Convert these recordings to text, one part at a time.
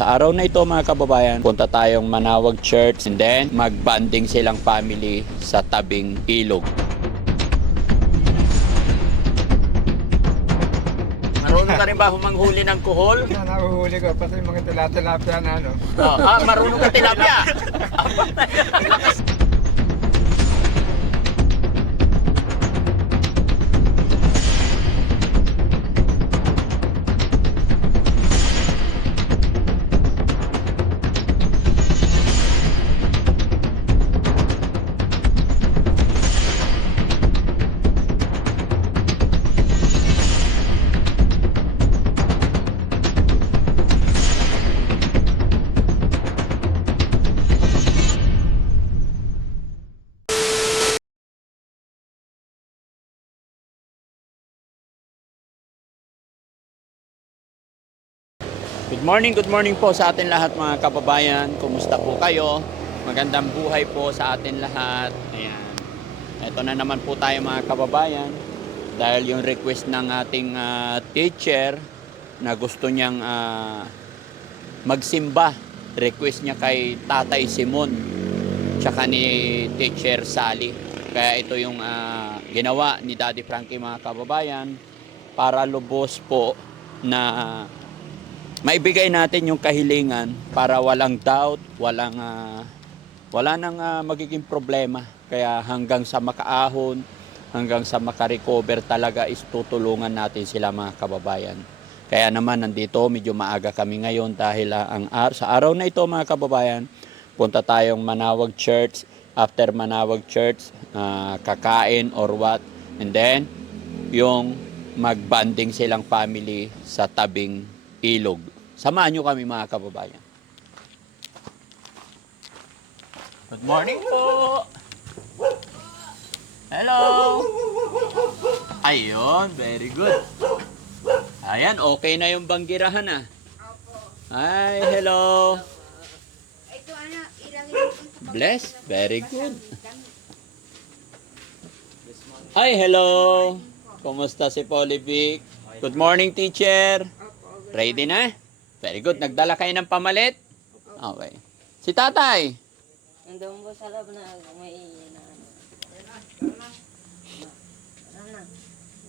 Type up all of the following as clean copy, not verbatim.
Sa araw na ito mga kababayan, punta tayong Manawag Church and then mag-bonding silang family sa tabing ilog. Marunong ka rin ba humanghuli ng kuhol? Nahuhuli ko, pati mga tilapia na ano. Marunong ka tilapia. Good morning po sa atin lahat mga kababayan. Kumusta po kayo? Magandang buhay po sa atin lahat. Ayan. Ito na naman po tayo mga kababayan. Dahil yung request ng ating teacher na gusto niyang magsimba. Request niya kay Tatay Simon tsaka ni Teacher Sally. Kaya ito yung ginawa ni Daddy Frankie mga kababayan para lubos po na maibigay natin yung kahilingan para walang doubt, wala nang magiging problema. Kaya hanggang sa makaahon, hanggang sa makarecover talaga is tutulungan natin sila mga kababayan. Kaya naman nandito, medyo maaga kami ngayon dahil sa araw na ito mga kababayan, punta tayong Manawag Church. After Manawag Church, kakain or what. And then, yung magbanding silang family sa tabing ilog. Samahan nyo kami mga kababayan. Good morning po! Hello! Ayun, very good. Ayan, okay na yung banggirahan ah. Hi, hello! Ito ano, ilagay mo. Bless, very good. Ay, hello! Kumusta si Polivic? Good morning, teacher! Ready na? Very good. Nagdala kayo ng pamalit? Okay. Si tatay? Nandun po sa lab na may na ano.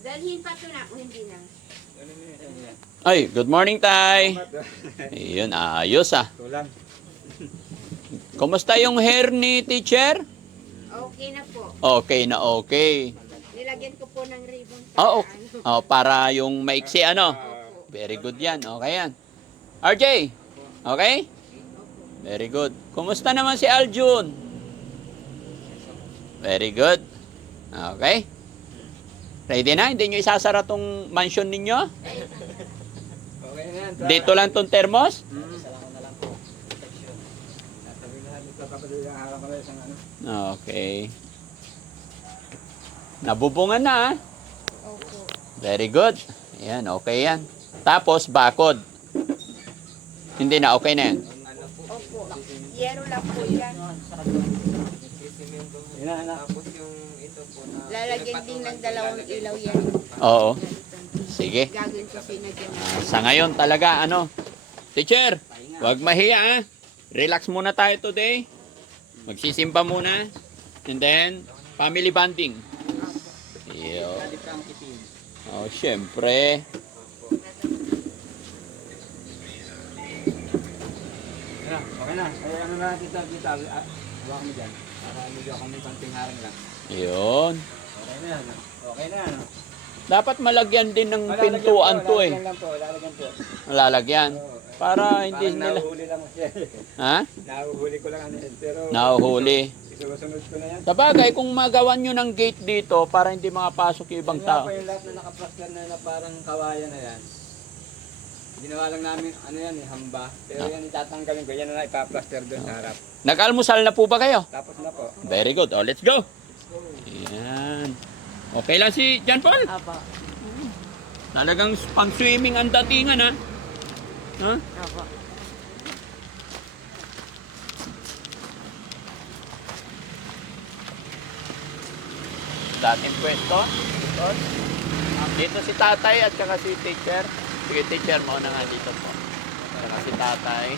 Dalhin pa ito na o hindi na. Ay, good morning, tay. Ayun, ayos ah. Tulang. Kumusta yung hair ni teacher? Okay na po. Okay na okay. Nilagyan ko po ng ribbon Oo. ano. Para yung maiksi ano? Very good yan. Okay yan. RJ? Okay? Very good. Kumusta naman si Aljun? Very good. Okay. Ready na? Hindi nyo isasara tong mansion ninyo? Okay na yan. Dito lang tong termos? Okay. Nabubungan na ah. Opo. Very good. Ayan, okay yan. Tapos, bakod. Hindi na, okay na yan. Opo. Yero lang po yan. Lalagyan din ng dalawang ilaw yan. Oo. Sige. Gagawin ko sinadyan na. Sa ngayon talaga, teacher, huwag mahiya ah. Relax muna tayo today. Magsisimba muna. And then, family bonding. Yo. Oh, syempre. Okay na. Ay, ano na kita. Huwag kami dyan. Para medyo kami konting harang lang. Yun. Okay na yan. Okay na yan. Dapat malagyan din ng pintuan to eh. Lalagyan lang po. Lalagyan po. Malalagyan. Para hindi Parang nila... nahuhuli lang siya. Ha? Nahuhuli ko lang ano yan. Pero Nahuhuli. isusunod ko na yan. Sabagay, kung magawan nyo ng gate dito para hindi makapasok yung ibang Kaya tao. pa yung lahat na nakaplaster na parang kawayan na yan. Ginawa lang namin, ano yan hamba. Pero yan itatanggalin ko, yan na ipa-plaster doon sa harap. Nag-almusal na po ba kayo? Tapos na po. Very good. Oh, let's go. Ayan. Okay lang si John Paul? Apa. Talagang pang-swimming ang datingan ha? Ha? Apa. Dating pwesto. Dito si tatay at saka si teacher. Sige teacher, mauna nga dito po. Saka si si tatay.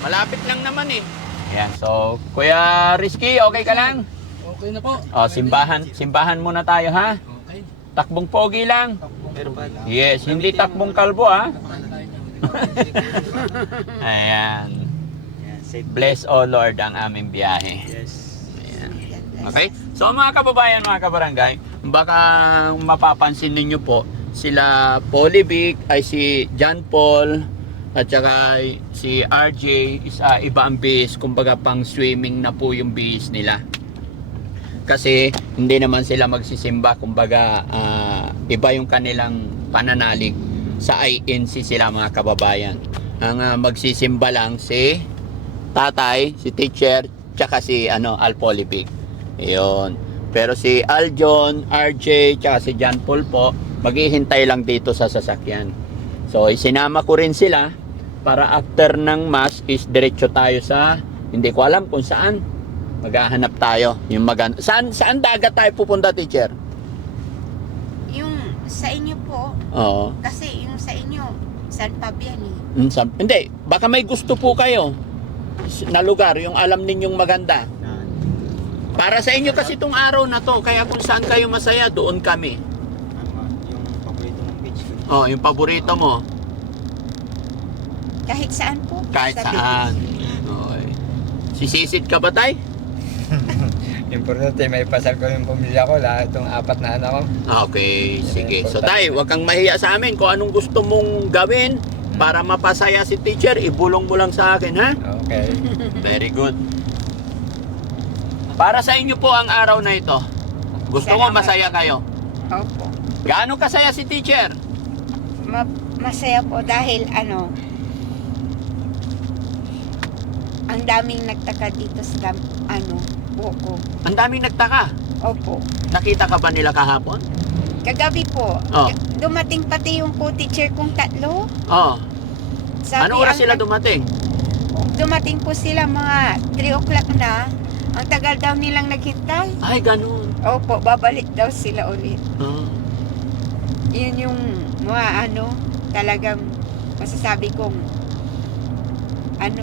Malapit lang naman eh. Ayan, so Kuya Rizky, okay ka lang? Okay na po. O, simbahan muna tayo ha. Okay. Takbong pogi lang. Pero pa. Yes, hindi takbong kalbo ha. Ayan. Bless, O Lord, ang aming biyahe. Yes. Ayan. Okay? So mga kababayan, mga kabarangay, baka mapapansin ninyo po, sila Polivic, ay si John Paul, at saka si RJ, iba ang bihis, kumbaga pang swimming na po yung bihis nila. Kasi hindi naman sila magsisimba, kumbaga iba yung kanilang pananalig. Sa INC sila mga kababayan. Ang magsisimba lang si tatay, si teacher, tsaka si Al Polivic. Ayun. Pero si Aljon, RJ, tsaka si John Paul po, maghihintay lang dito sa sasakyan. So, isinama ko rin sila para after ng mass is diretso tayo sa, hindi ko alam kung saan. Maghahanap tayo. Yung saan dagat tayo pupunta, teacher? Yung sa inyo po, Oo. kasi yung sa inyo, San Fabian eh. Hindi, baka may gusto po kayo na lugar, yung alam ninyong maganda. Para sa inyo kasi itong araw na to, kaya kung saan kayo masaya, doon kami. Yung paborito mong beach ko. Oh, yung paborito mo, Kahit saan po. kahit Sa saan. Okay. Sisisid ka ba, tay? Importante, may pasal ko yung pamilya ko, lahat itong 4 na anak ko. Okay, sige. So, tay, huwag kang mahiya sa amin. Kung anong gusto mong gawin para mapasaya si teacher, ibulong mo lang sa akin, ha? Okay. Very good. Para sa inyo po ang araw na ito. Gusto mo masaya kayo? Opo. Gaano kasaya si teacher? Masaya po dahil ang daming nagtaka dito sa buko. Ang daming nagtaka. Opo. Nakita ka ba nila kahapon? Kagabi po, Oh. dumating pati yung co-teacher kong 3. Oh. Sabi, Ano oras ang sila dumating? dumating po sila mga 3 o'clock na. Ang tagal daw nilang naghintay. Ay, ganun. Opo, babalik daw sila ulit. Oh. Yun yung mga talagang masasabi kong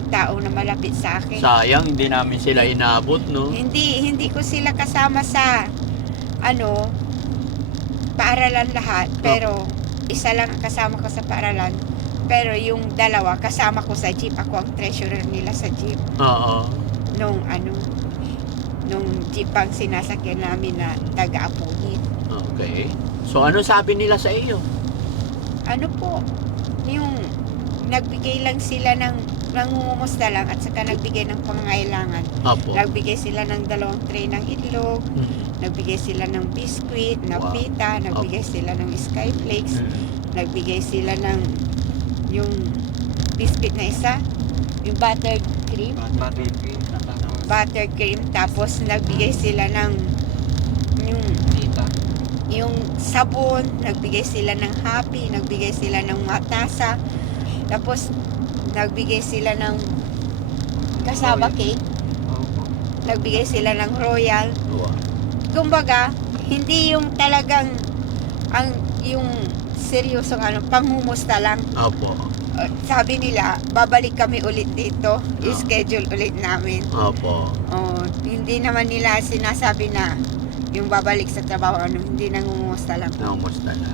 tao na malapit sa akin. Sayang, hindi namin sila inabot, no? Hindi ko sila kasama sa paaralan lahat, pero isa lang ang kasama ko sa paaralan. Pero yung dalawa kasama ko sa jeep, ako ang treasurer nila sa jeep. Oo. Nung jeep ang sinasakyan namin na taga-Apunit. Okay. So, ano sabi nila sa iyo? Yung nagbigay lang sila nangungumusta lang at saka nagbigay ng pangangailangan. Opo. Nagbigay sila ng 2 tray ng itlog, nagbigay sila ng biscuit, na Wow. pita, nagbigay sila ng skyflakes, nagbigay sila ng yung biscuit na isa, yung buttered cream, tapos nagbigay sila ng yung sabon, nagbigay sila ng happy, nagbigay sila ng matasa, tapos nagbigay sila ng kasaba cake, nagbigay sila ng royal. Wow. Kumbaga, hindi yung talagang yung seryosong pangumusta lang. Opo. Sabi nila, babalik kami ulit dito, i-schedule ulit namin. Opo. Hindi naman nila sinasabi na yung babalik sa trabaho, hindi nangungumusta lang. Nakumusta na.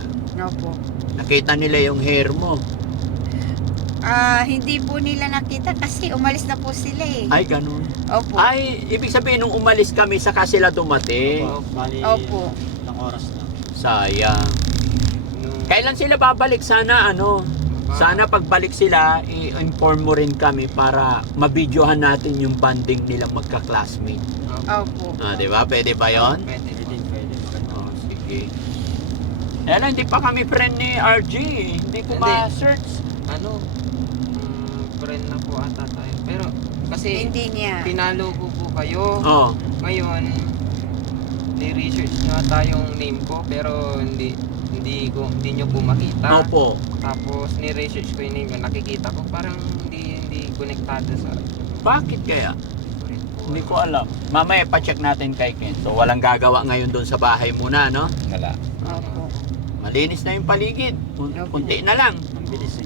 Opo. Nakita nila yung hair mo. Hindi po nila nakita kasi umalis na po sila eh. Ay, ganun. Opo. Ay, ibig sabihin, nung umalis kami, saka sila dumating. Opo. Ilang oras na. Sayang. Kailan sila babalik? Sana sana pagbalik sila, i-inform mo rin kami para mabidyohan natin yung banding nilang magka-classmate. Opo. Di ba? Pwede ba yun? Pwede. Oh, sige. Hindi pa kami friend ni RG. Hindi ko Hindi. ma-search. Friend na po ata tayo. Pero, kasi, Hindi niya. pinalo ko po kayo. Oh. Ngayon, ni-research nyo ata yung name ko, pero hindi nyo po makita. Opo. Tapos, ni-research ko yung name nyo. Nakikita ko, parang hindi konektado sa... Bakit kaya? Hindi ko alam. Mamaya pa-check natin kay Ken. So, walang gagawa ngayon doon sa bahay muna, no? Wala. Opo. malinis na yung paligid. Kunti na lang. Ang bilis eh.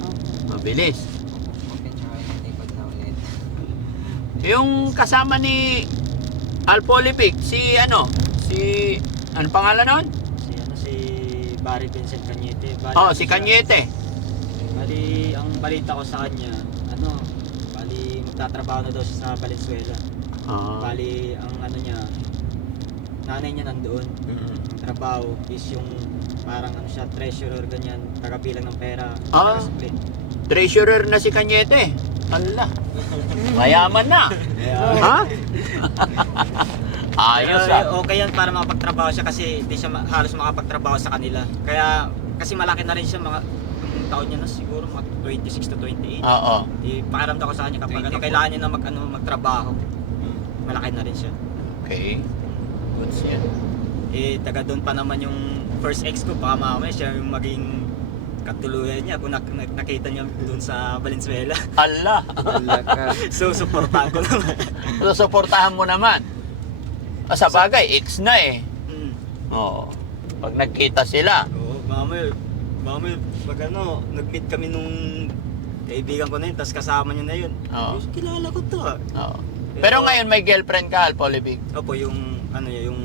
Mabilis. Okay, tsaka yung likod na ulit. Yung kasama ni Alpolipic, si ano pangalan nun? Si Barry Vincent Cañete. Oh, si Cañete. Bali, ang balita ko sa kanya, bali magtatrabaho na daw siya sa Valenzuela. Ah. Bali, ang niya, nanay niya nandoon. Ang trabaho is yung parang siya, treasurer ganyan, tagabilang ng pera, Ah. taga-split. Treasurer na si Cañete. Allah. Mayaman na. Ha? Ayos Pero okay yan para makapagtrabaho siya kasi hindi siya halos makapagtrabaho sa kanila. Kaya, kasi malaki na rin siya ang taon niya na siguro mga 26 to 28. Oo. Pakiramdam ko sa kanya kapag kailangan niya na magtrabaho. Malaki na rin siya. Okay. Goods yan. Taga doon pa naman yung first ex ko, baka mamaya siya yung maging katuluyan niya kung nakita niya doon sa Valenzuela. Allah. Wala ka. So, supportahan ko naman. Susuportahan mo naman. Sa bagay, ex na eh. Oo. Pag nagkita sila. Oo, mamaya, pag nag-meet kami nung kaibigan ko na yun, tapos kasama niya na yun. Oo. Kilala ko to ah. Oo. Pero ngayon may girlfriend ka, Alpolipic. Opo, yung yung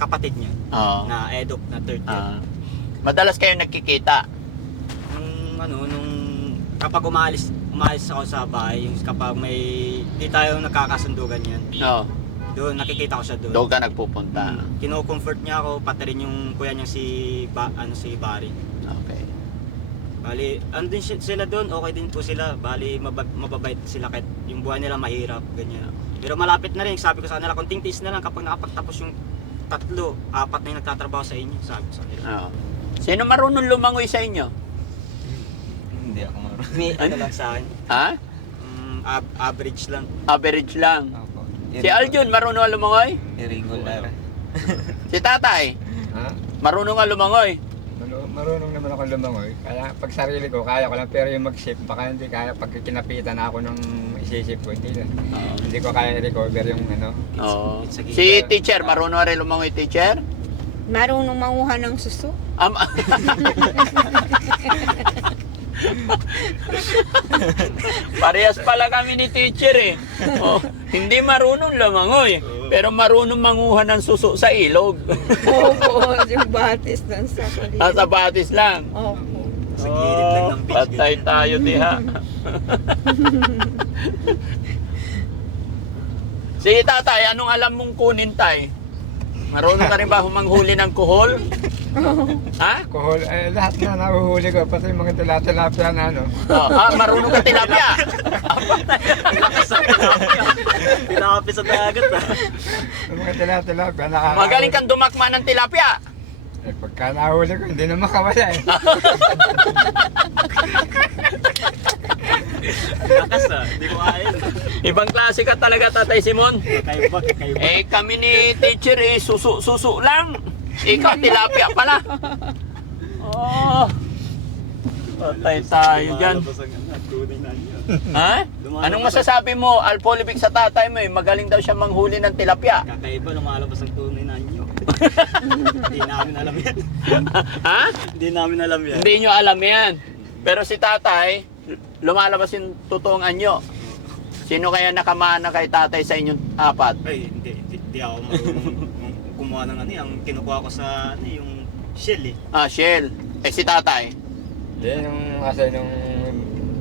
kapatid niya Oo. na edop na 30. Madalas kayo nagkikita. Nung kapag umalis ako sa bahay, yung kapag may di tayo nakakasundo ganyan. Oo. Doon nakikita ko siya doon. Doon ka nagpupunta. Kino-comfort niya ako, pati rin yung kuya niya si Barry. Okay. Bali, andun sila doon, okay din po sila. Bali, mababait sila kahit yung buhay nila mahirap, ganyan. Pero malapit na rin, sabi ko sa kanila, konting tiis na lang kapag nakapagtapos yung 3, 4 na yung nagtatrabaho sa inyo, sabi ko sa kanila. Oo. Sino marunong lumangoy sa inyo? Hindi ako marunong. May lang sa akin, Ha? average lang. Average lang. Ako. Si Aljun, marunong ka lumangoy? Irregular. Si Tatay, Ha? marunong ka lumangoy? Marunong naman ako lumangoy. Kaya pag sarili ko, kaya ko lang. Pero yung mag-shift, baka hindi kaya. Pag kinapitan ako ng isisip ko, hindi na. Hindi ko kaya i-recover yung Oo. It's a game. Si teacher, marunong rin lumangoy, teacher? Marunong manguha ng suso. Parehas pala kami ni teacher eh. Oh, hindi marunong lumangoy, pero marunong manguha ng suso sa ilog. Opo, yung batis ng sakali. Nasa batis lang. Opo. Sa gilid lang ng beach. Patay tayo diha. Sige tatay, anong alam mong kunin tay? Marunong ka rin ba humanghuli ng kuhol? Ha? Kuhol, lahat na nahuhuli ko. Pati yung mga tilapia na Marunong ka tilapia? Pinakapis sa dagat ah. Yung mga tilapia, nakakahuli. Magaling kang dumakma ng tilapia. Pagka nahuli ko, hindi na makawala eh. Lakas ah, hindi ko kaya. Ibang klase ka talaga tatay Simon. Kayo ba? Kami ni teacher suso lang. Ikaw tilapia pala. Oh. Patay tayo dyan. Ha? Anong masasabi mo, Alpolipic, sa tatay mo? Magaling daw siya manghuli ng tilapia. Kakaiba, lumalabas ang tunay na anyo. Hindi namin alam yan. Ha? Hindi namin alam yan. Hindi nyo alam yan. Pero si tatay, lumalabas yung totoong anyo. Sino kaya nakamana kay tatay sa inyong 4? Ay, hindi ako marunong kumuha ng ang kinukuha ko sa yung shell eh. Shell. Si tatay? Hindi, nung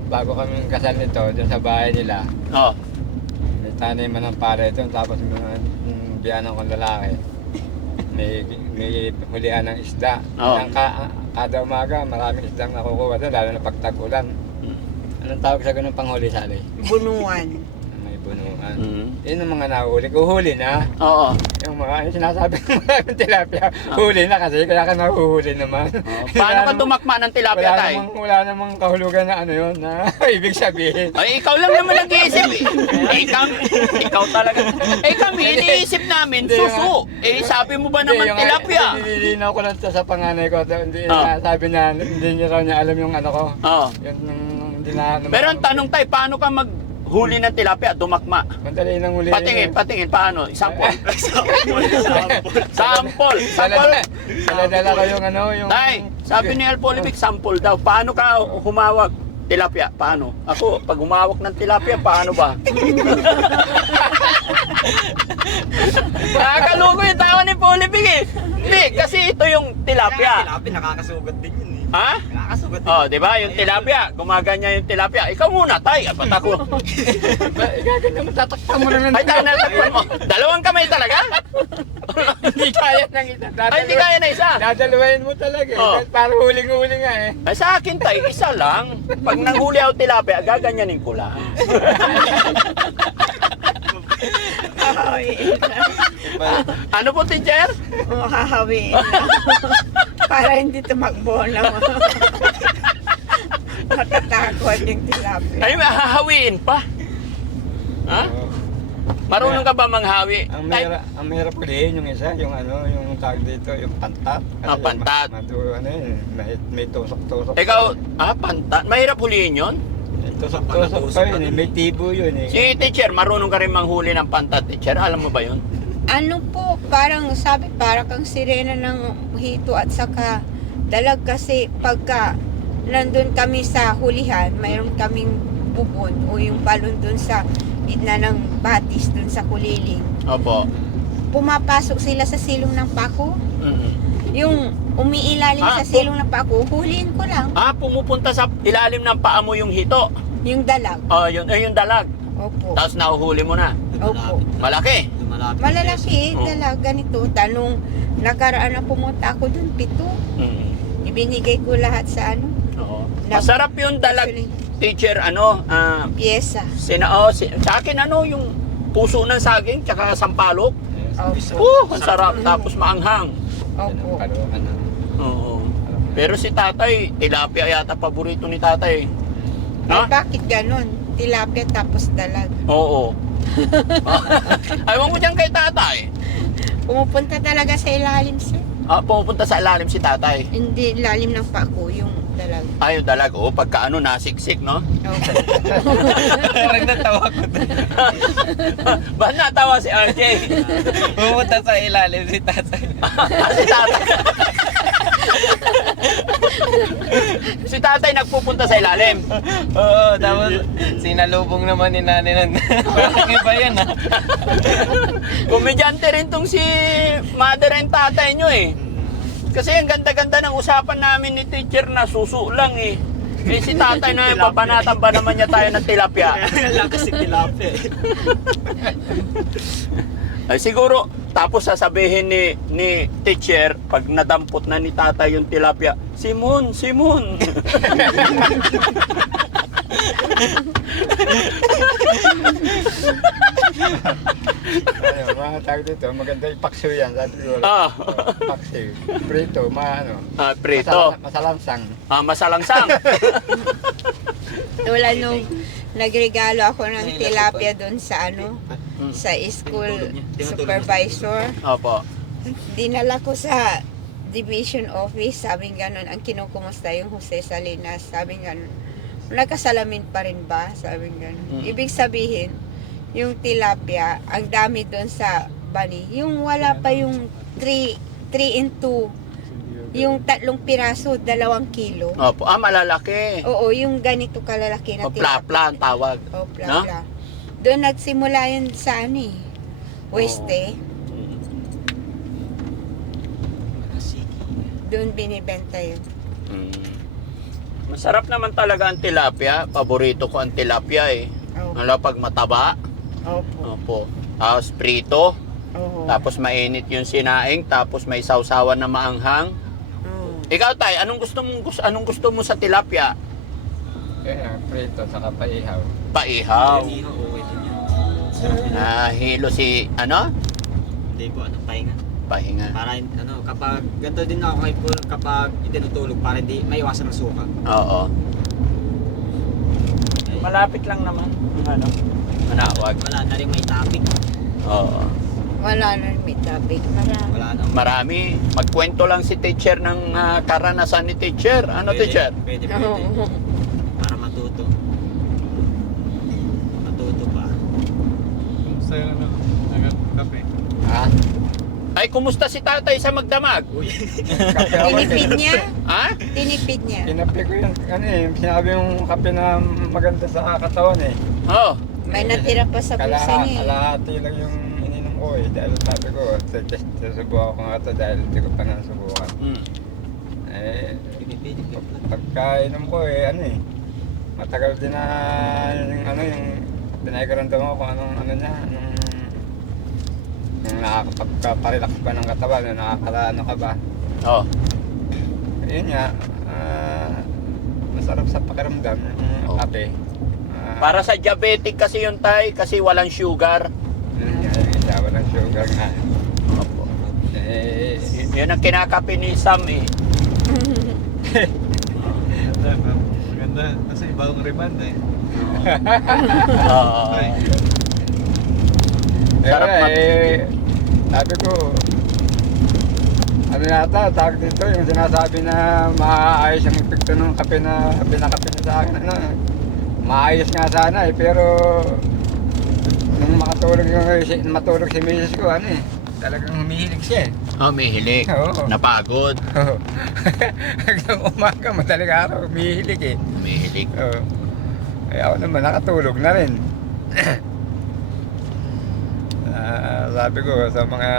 bago kami kasal nito, doon sa bahay nila, Oh. may taniman ng pare doon, tapos biyanan kong lalaki. May hulihan ng isda. Oo. Kada umaga, maraming isdang nakukuha doon, lalo na pag tag-ulan. Anong tawag sa ganun panghuli sali? Bunuan. May bunuan. Mm. Yun ang mga nahuli ko, huli na. Oo. Yung mga sinasabi ng mga tilapia, huli na kasi, kaya ka nahuhuli naman. Paano ka tumakma ng tilapia tay? Wala namang kahulugan na ano yun, na ibig sabihin. Ay, ikaw lang naman nag-iisip eh. Ikaw talaga. Kami, iniisip namin, suso. Sabi mo ba naman tilapia? Nililinaw ko lang sa panganay ko. Hindi, Ah. sabi niya, hindi niya raw niya alam yung ano ko. Oo. Yung, hindi na, Pero ang tanong tay, paano ka huli ng tilapia, dumakma. Madali nang huli. Patingin, paano? Sample. Sample. Dala ko yung ano, yung... Tay, sabi ni Alpolivic, sample daw. Paano ka humawak? Tilapia, paano? Ako, pag humawak ng tilapia, paano ba? Nakakaloko yung tawa ni Polivic eh. Hindi, kasi ito yung tilapia. Tilapia, nakakasugat din yun eh. Ha? Nakakasugat din. Oh, di ba? Yung tilapia, gumaganya yung tilapia. Ikaw muna, tay. Apat ako. Gaganda mo, tatakpan mo na lang. Ay, tayo natakpan mo. Dalawang kamay talaga? Hindi kaya ng isa. Ay, hindi kaya na isa. Dadalawain mo talaga eh. Oh. Para huling-huli nga eh. Ay, sa akin, tay, isa lang. Pag nanghuli ako tilapia, gaganyanin ko lang. Hahawiin na. Ano po, teacher? Oo, hahawiin na. Para hindi tumakbo na. Matatakot yung tilapia. Ay, hahawiin pa. Ha? Marunong ka ba manghawi? Ang mahirap hulihin yung isa, yung ano, yung tawag dito, yung pantat. Kasi Pantat. ano yun, may tusok-tusok. Ikaw, pantat. Mahirap huliin yun? May tusok-tusok pa yun eh, may tibo yun eh. Si teacher, marunong ka rin manghuli ng pantat, teacher. Alam mo ba yun? Ano po, parang sabi, para kang sirena ng hito at saka dalag kasi pagka nandun kami sa hulihan, mayroon kaming bubon o yung balon dun sa gitna ng batis dun sa kuliling. Opo. Pumapasok sila sa silong ng pako. Mhm. Yung umiilalim sa silong ng pako, huliin ko lang. Pumupunta sa ilalim ng paa mo yung hito. Yung dalag. Yung dalag. Opo. Tapos nahuhuli mo na. Opo. Malaki. Malalaki, dalag, ganito. Tanong, nakaraan na pumunta ako dun, 7. Mhm. Ibinigay ko lahat sa ano, Oo. Masarap yung dalag, teacher, pyesa. sa akin yung puso ng saging, tsaka sampalok. Opo. Ang sarap. Tapos maanghang. Opo. Oo. Pero si tatay, tilapia yata paborito ni tatay. Ay, bakit ganun? Tilapia tapos dalag. Oo. Ayaw mo dyan kay tatay. Pumupunta talaga sa ilalim siya. Pumupunta sa ilalim si tatay. Hindi ilalim ng pako, yung dalag. Yung dalag. Pagka nasiksik, no? Opo. Parang natawa ko doon. Ba't natawa si RJ? Pumunta sa ilalim si tatay. Si tatay. Si tatay nagpupunta sa ilalim. Oo, tapos sinalubong naman ni nanay nun. Parang iba yan ah. Komedyante rin tong si mother and tatay nyo eh. Kasi ang ganda-ganda ng usapan namin ni teacher na susu lang eh. Si tatay na yung papanatan ba naman niya tayo ng tilapia? Lakas si tilapia eh. Ay, siguro, tapos sasabihin ni teacher, pag nadampot na ni tatay yung tilapia, Simon! Mga tawag dito, maganda yung pakso yan, sabi ko. Pakso, prito, Prito. Masalansang. Masalangsang. Wala nung nagregalo ako ng tilapia doon sa sa school supervisor. Opo. Dinala ko sa division office, sabing ganun, ang kinukumusta yung Jose Salinas, sabing ganun. Nagkasalamin pa rin ba? Sabing ganun. Ibig sabihin, yung tilapia, ang dami doon sa bani. Yung wala pa yung 3 in 2, yung 3 piraso, 2 kilo. Opo. Malalaki. Oo, yung ganito kalalaki na Pla-pla ang tawag. O, pla-pla. Doon nagsimula yun sa Weste. Doon binibenta yun. Masarap naman talaga ang tilapia. Paborito ko ang tilapia eh. Opo. Pag mataba. Opo. Opo. Tapos prito. Oo. Tapos mainit yung sinaing. Tapos may sausawan na maanghang. Oo. Ikaw tay, anong gusto mo sa tilapia? Prito, saka paihaw. Paihaw. Okay din yan. Nahilo si Hindi po, pahinga. Pahinga. Para kapag ganito din ako kay Paul kapag itinutulog para hindi maiwasan ng suka. Oo. Malapit lang naman. Manawag. Wala na rin may topic. Oo. Wala na may topic. Marami. Wala na. Marami. Magkwento lang si teacher ng karanasan ni teacher. Pwede, Teacher? Pwede. Oo. Para matuto. sa ano, kape. Ha? Ay, kumusta si tatay sa magdamag? Kape ako eh. Tinipid niya. Ha? Tinipid niya. Kinape ko yung, ano eh, sinabi yung kape na maganda sa katawan eh. Oh. May natira pa sa bulsa niya. Kalahati lang yung ininom ko eh. Dahil sabi ko, susubukan ko nga ito dahil hindi ko pa nasubukan. Mm. Eh, pagkainom ko eh, ano eh, matagal din na yung ano yung pinagkaramdam ko kung anong ano niya, anong yung nakakapagpa-relax ba ng katawan, yung nakakalaano ka ba. Oh. Yun nga, masarap sa pakiramdam yung Oh. kape. Para sa diabetic kasi yun tay, kasi walang sugar. Yun nga, yung isa walang sugar nga. Opo. Eh, Yun ang kinakape ni Sam eh. Maganda. Kasi bagong remand eh. Oo. Ay. Sarap sabi ko, ano yata, tawag dito, yung sinasabi na maayos ang epekto ng kape na pinakape niya sa akin, ano, maayos nga sana eh, pero nung matulog si misis ko, ano eh, talagang humihilig siya eh. Oh, may hilik. Oo. Napagod. Hanggang umaga, madaling araw, humihilig eh. May hilik. Oo. Eh ako naman, nakatulog na rin. Sabi ko sa mga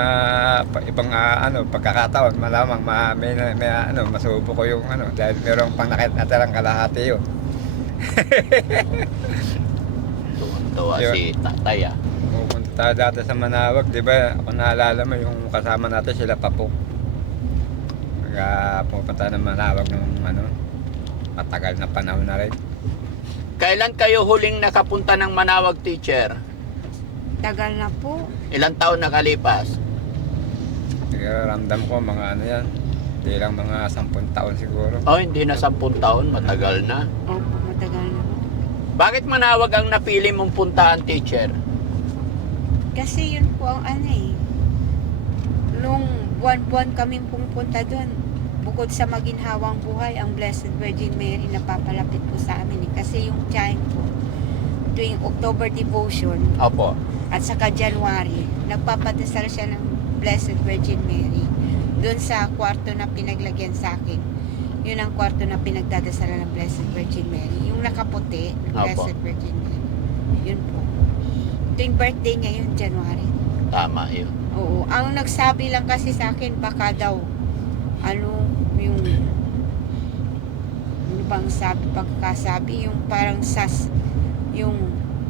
ibang ano pagkakataon malamang may ano masubo ko yung ano dahil merong pang natirang kalahati yun. Tuwa Yun. si tatay ah. Pupunta tayo dati sa Manawag, di ba? Ako naalala mo yung kasama natin sila Papo. Pupunta ng Manawag nung ano matagal na panahon na rin. Kailan kayo huling nakapunta ng Manawag, teacher? Tagal na po. Ilang taon nakalipas? Siguro ramdam ko mga ano yan. Hindi lang mga 10 taon siguro. Oh, hindi na 10 taon, matagal na. Opo, matagal na po. Bakit Manawag ang napili mong puntahan, teacher? Kasi yun po ang ano eh. Nung buwan-buwan kaming pumunta doon, bukod sa maginhawang buhay, ang Blessed Virgin Mary napapalapit po sa amin eh. Kasi yung tiyahin po, tuwing October Devotion, Opo. at saka January, nagpapadasal siya ng Blessed Virgin Mary. Doon sa kwarto na pinaglagyan sa akin, yun ang kwarto na pinagdadasalan ng Blessed Virgin Mary. Yung nakaputi, ng Opo. Blessed Virgin Mary. Yun po. Ito yung birthday niya yun, January. Tama yun. Oo. Ang nagsabi lang kasi sa akin, baka daw, ano, yung, ano bang sabi, pagkasabi, yung parang yung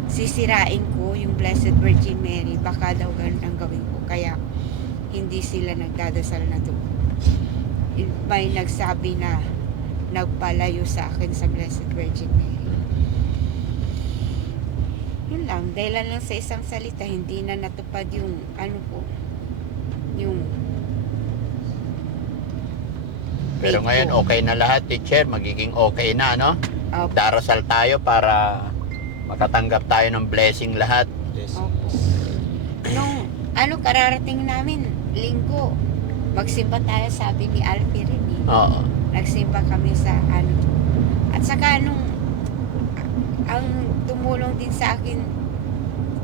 sisirain ko yung Blessed Virgin Mary, baka daw ganun ang gawin ko, kaya hindi sila nagdadasal na doon. May nagsabi na nagpalayo sa akin sa Blessed Virgin Mary. Yun lang, dahil lang sa isang salita, hindi na natupad yung ano po, yung Pero faith ngayon ko. okay na lahat, teacher. Magiging okay na, no? Opo. Darasal tayo para makatanggap tayo ng blessing lahat. Opo. Nung ano kararating namin, linggo, magsimba tayo, sabi ni Alfie rin eh. Oo. Nagsimba kami sa ano. At saka nung ang tumulong din sa akin,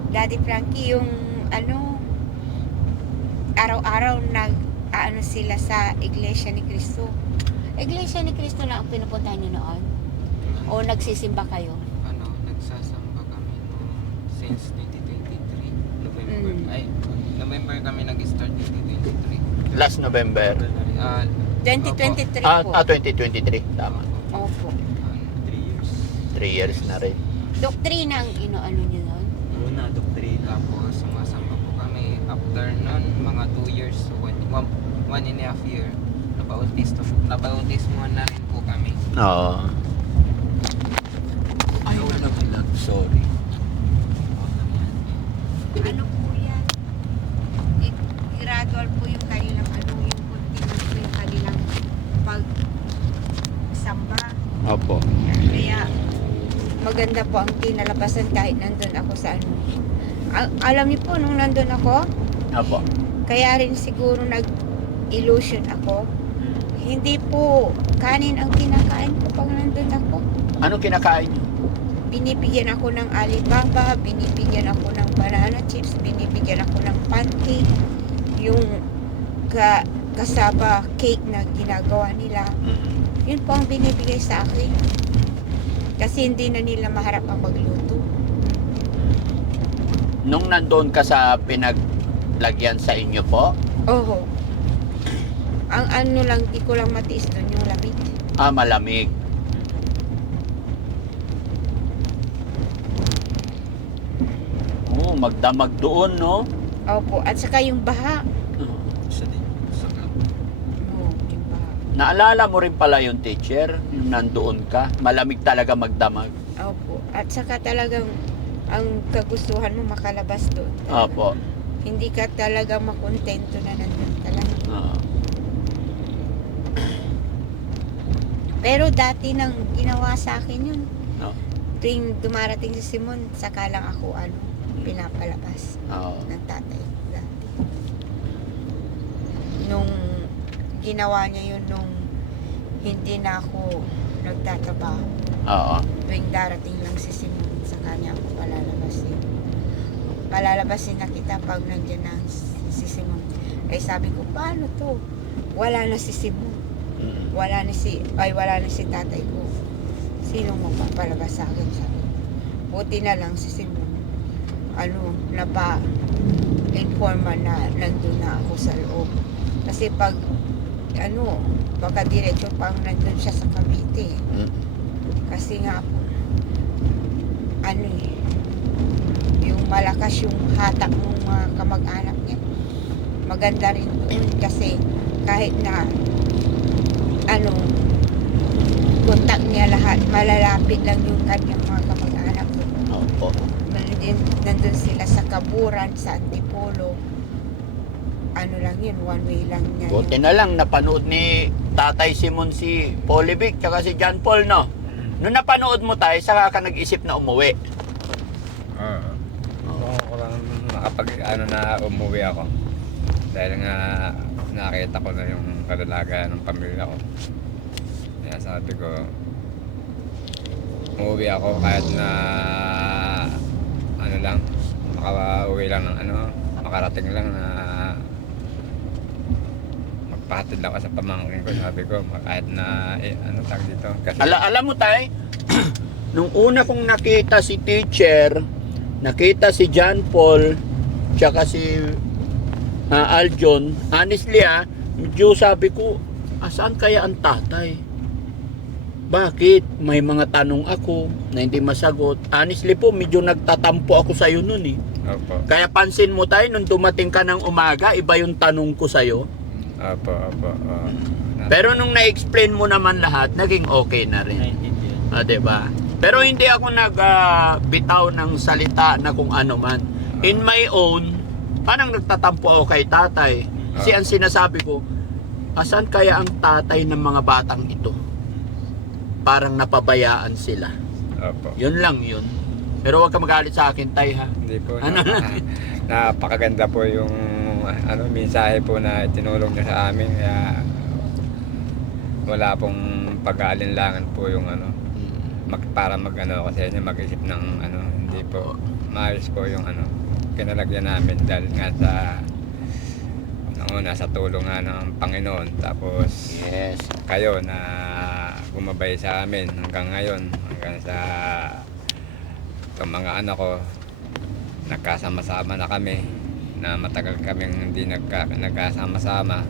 Daddy Frankie, yung ano, araw-araw ano sila sa Iglesia ni Cristo. Iglesia ni Cristo na ang pinupuntahan niyo noon? O nagsisimba kayo? Ano, nagsasamba kami nung since 2023. November. Mm. Ay, November kami nag-start 2023. Last November. 2023 Ah, po. 2023. Tama. Opo. 3 years. 3 years na rin. Doktrina ang ano niyo noon? Una, doktrina. Tapos sumasamba po kami. After nun, mga 2 years, 1.5 year, napautismo na rin po kami. Oo. Ayaw na nag-vlog. Sorry. Ano po yan? Gradual po yung kanilang ano, yung continuous po yung kanilang pagsamba. Opo. Kaya maganda po ang kinalabasan kahit nandun ako sa ano. Alam niyo po, nung nandun ako, Opo. kaya rin siguro nag-illusion ako. Hindi po kanin ang kinakain ko pag nandun ako. Ano kinakain niyo? binibigyan ako ng Alibaba, binibigyan ako ng banana chips, binibigyan ako ng pancake, yung kasaba cake na ginagawa nila. Yun po ang binibigay sa akin. Kasi hindi na nila maharap ang magluto. Nung nandoon ka sa pinaglagyan sa inyo po, Oo. Ang ano lang, di ko lang matiis doon yung lamig. malamig. Magdamag doon, no? Opo. At saka yung baha. Isa din. Oo, yung baha. Naalala mo rin pala yung teacher, yung nandoon ka, malamig talaga magdamag. Opo. At saka talagang ang kagustuhan mo makalabas doon. Opo. Hindi ka talaga makontento na nandun talaga. Oo. Pero dati nang ginawa sa akin yun. No. Tuwing dumarating si Simon, saka lang ako pinapalabas Oo. ng tatay ko dati. Nung ginawa niya yun nung hindi na ako nagtatrabaho. Oo. Tuwing darating lang si Simon, saka niya ako palalabasin. Palalabasin na kita pag nandiyan na si Simon. Eh sabi ko, paano to? Wala na si Simon. Wala na si tatay ko. Sino magpapalabas sa akin? Sabi ko. Buti na lang si Simon. Napa-informa na nandun na ako sa loob. Kasi pag, baka diretso pang nandun siya sa Cavite. Kasi nga po, yung malakas yung hatak ng mga kamag-anak niya. Maganda rin doon kasi kahit na kontak niya lahat, malalapit lang yung kanyang mga kamag-anak doon. Opo. Nandun sila sa Kaburan, sa Antipolo. Lang yun, one way lang niya. Buti na lang, napanood ni Tatay Simon si Polivic tsaka si John Paul, no? Nung napanood mo tayo, saka ka nag-isip na umuwi. Oo. Noong ko lang na umuwi ako. Dahil nga nakita ko na yung kalalaga ng pamilya ko. Kaya sabi ko, umuwi ako kahit na makauwi lang ng makarating lang na magpahatid lang ako sa pamangkin ko. Sabi ko, kahit na tag dito. Kasi, Alam mo tayo, nung una kong nakita si teacher, nakita si John Paul, tsaka si Aljon, honestly medyo sabi ko, saan kaya ang tatay? Bakit? May mga tanong ako na hindi masagot. Honestly po, medyo nagtatampo ako sa'yo nun eh. opo. Kaya pansin mo tayo, nung dumating ka ng umaga, iba yung tanong ko sa'yo. Opo. Pero nung na-explain mo naman lahat, naging okay na rin. Naintindihan. Diba? Pero hindi ako nagbitaw ng salita na kung ano man. In my own, parang nagtatampo ako kay tatay. Kasi ang sinasabi ko, asan kaya ang tatay ng mga batang ito? Parang napabayaan sila. Opo. Yun lang yun. Pero huwag ka magalit sa akin, tay, ha? Hindi po. Ano Napakaganda po yung mensahe po na itinulong niyo sa amin. Kaya wala pong pag-aalinlangan po yung para mag-ako sa inyo, mag-isip ng hindi po. Maayos po yung kinalagyan namin dahil nga sa tulong nga ng Panginoon. Tapos Yes. kayo na gumabay sa amin hanggang ngayon, hanggang sa itong mga anak ko, nagkasama-sama na kami, na matagal kaming hindi nagkasama-sama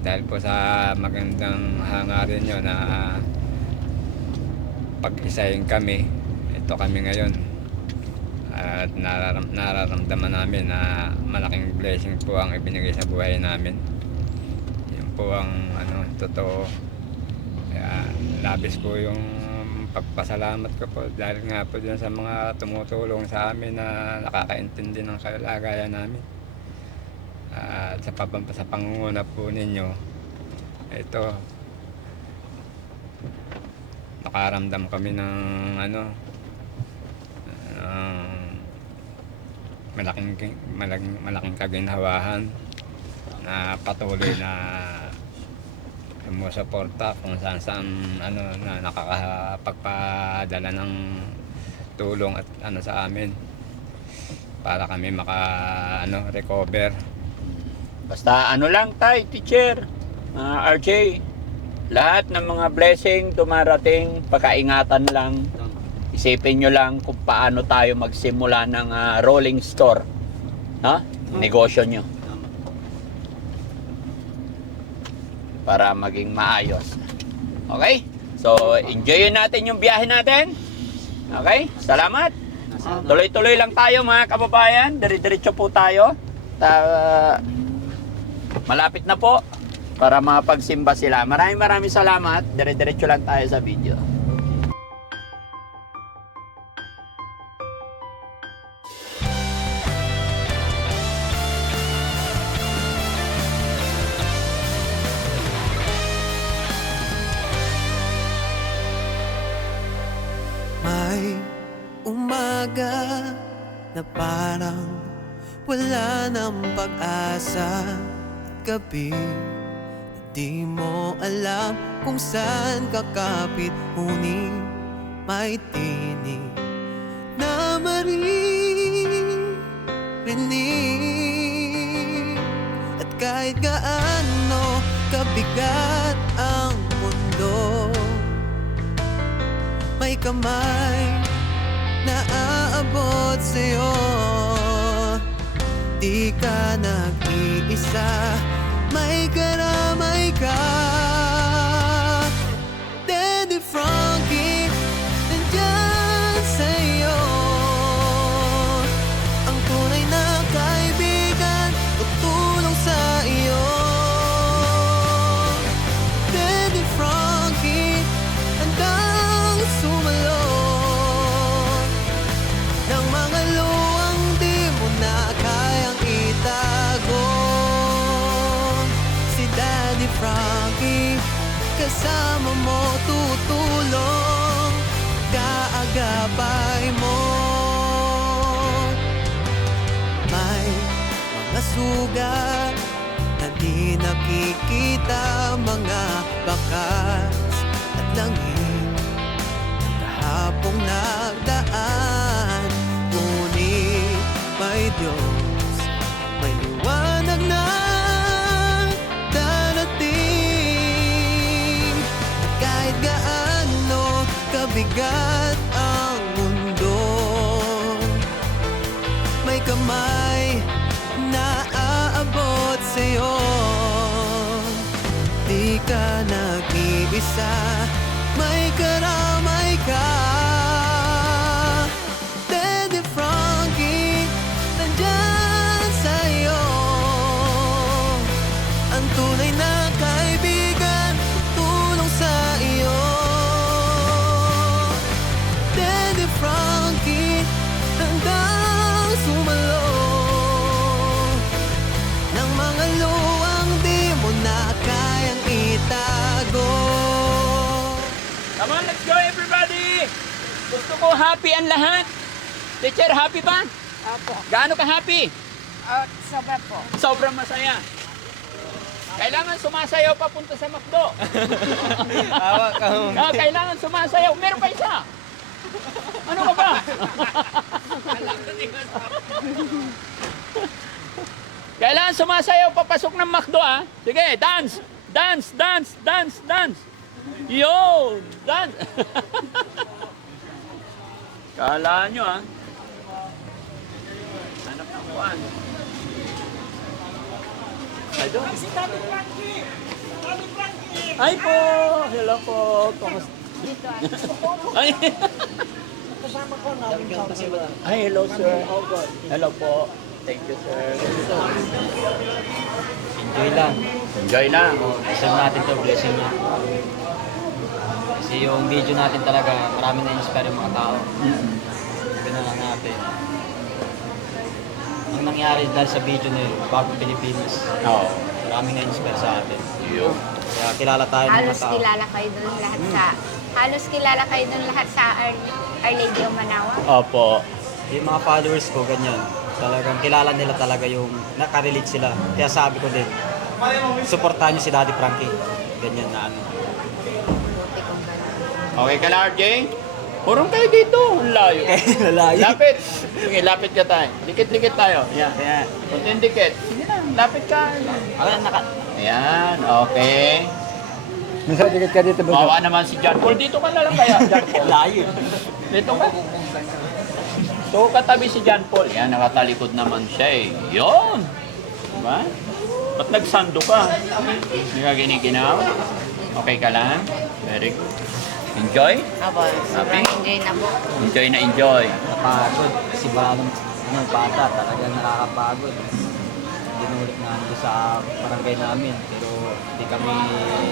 dahil po sa magandang hangarin nyo na pag-isahin kami. Ito kami ngayon at nararamdaman namin na malaking blessing po ang ibinigay sa buhay namin. Yan po ang totoo. Kaya labis po yung pagpasalamat ko po dahil nga po dyan sa mga tumutulong sa amin na nakakaintindi ng kalagayan namin. At sa pangunguna po ninyo, ito, nakaramdam kami ng malaking kaginhawahan na patuloy na sumusuporta kung saan na nakakapagpadala ng tulong at ano sa amin para kami recover. Basta ano lang tay, teacher, RJ, lahat ng mga blessing dumarating, pagkaingatan lang. Isipin nyo lang kung paano tayo magsimula ng rolling store. Ha? Negosyo nyo. Para maging maayos. Okay? So, enjoyin natin yung biyahe natin. Okay? Salamat. Tuloy-tuloy lang tayo mga kababayan. Dire-diretso po tayo. Malapit na po para mapagsimba sila. Maraming salamat. Dire-diretso lang tayo sa video. May umaga na parang wala ng pag-asa at gabi na di mo alam kung saan kakapit, ngunit may tinig na maririnig. At kahit gaano kabigat ang mundo, may kamay na aabot sa'yo. Di ka nag-iisa, may karamay ka. Daddy Frankie, nandyan sa'yo. Ang tunay na kaibigan, tutulong sa iyo. Daddy Frankie, handang sumalot ng mga luwang di mo na kayang itago. Si Daddy Frankie, kasama mo, tutulong, kaagapay mo. May mga sugat na di nakikita, mga bakas at langit kahapong nagdaan, ngunit may Diyos, may liwanag na darating. At kahit gaano kabigat ang mundo, may kamay na aabot sa'yo. Di ka nag-iisa, may karamay ka. Daddy Frankie, nandyan sa'yo. Ang tunay na kaibigan, tutulong sa iyo. Daddy Frankie, handang sumalo ng mga luwang di mo na kayang itago. Come on, let's go everybody! Gusto ko happy ang lahat. Teacher, happy ba? Opo. Gaano ka happy? Sobra po. Sobrang masaya. Kailangan sumasayaw papunta sa McDo. Kailangan sumasayaw. Meron pa isa. Ano ka ba? Kailangan sumasayaw papasok ng McDo, ah. Sige, dance! Dance, dance, dance, dance! Yo! Dance! Kala nyo, ah. Hanap ng buwan. Ay, doon. Ay po! Hello po! Kamusta? Ay! Ay, hello sir. Hello po. Thank you sir. Enjoy lang. Enjoy lang. Isang natin to, blessing niya. Kasi yung video natin talaga, marami na inspire yung mga tao. Ganun lang natin. Ang nangyari dahil sa video na yun, Bagong Pilipinas, Oo. maraming na-inspire sa atin. Yun. Kaya kilala tayo ng mga Halos tao. kilala kayo dun lahat sa Our Lady of Manaoag. Opo. Yung mga followers ko, ganyan. Talagang kilala nila talaga yung nakarelate sila. Kaya sabi ko din, supportahan nyo si Daddy Frankie. Ganyan na ano. Buti kong ganun. Okay ka na, RJ? Purong kayo dito. Ang layo. Lalayo. Lapit. Sige, lapit ka tayo. Dikit-dikit tayo. Yan. Kaya, Kunting dikit. Sige na, lapit ka. Ayan, okay. Minsan dikit ka dito, Bunso. Bawa naman si John Paul. Dito ka na lang kaya, John Paul. layo. Dito ka. So, katabi si John Paul. Yan, nakatalikod naman siya eh. Yun. Diba? Ba't nagsando ka? Hindi ka giniginaw? Okay ka lang? Very good. Enjoy? Aba, sobrang enjoy na po. Enjoy na enjoy. Napagod. Kasi bagong bata, talagang nakakapagod. Ginulit na ano sa barangay namin, pero hindi kami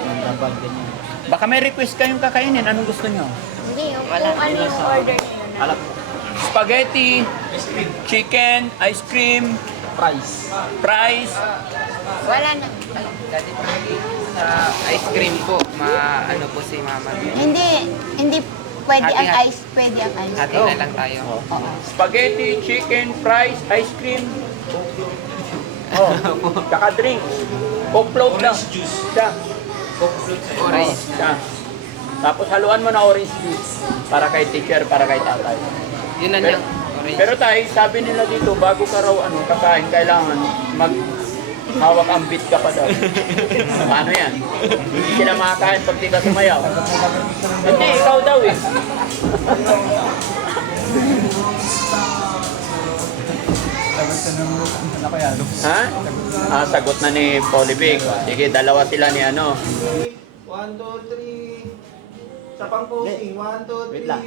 nandabag ganyan. Baka may request kayong kakainin. Anong gusto nyo? Hindi, wala. Kung ano yung order nyo na. Alam, Spaghetti, chicken, ice cream, price. fries. Wala na. Daddy Frankie, sa ice cream po, ano po si Mama. Hindi pwede ang Hati-hati. ice, pwede ang ice. Hati na lang tayo. Oo. Spaghetti, chicken, fries, ice cream. Oh, tsaka drink. Coke float lang. Siya. Orange. Siya. Tapos haluan mo na orange juice. Para kay teacher, para kay tatay. Yun lang Pero, yung orange. pero tayo, sabi nila dito, bago ka raw kakain, kailangan hawak ang beat ka pa daw. Paano yan? Hindi sila makakain pag di ka sumayaw. Hindi, ikaw daw eh. Ano kaya? Ha? Sagot na ni Polivic. Sige, dalawa sila ni ano. 1, 2, 3. Sa pang-posing, 1, 2, 3. Wait lang.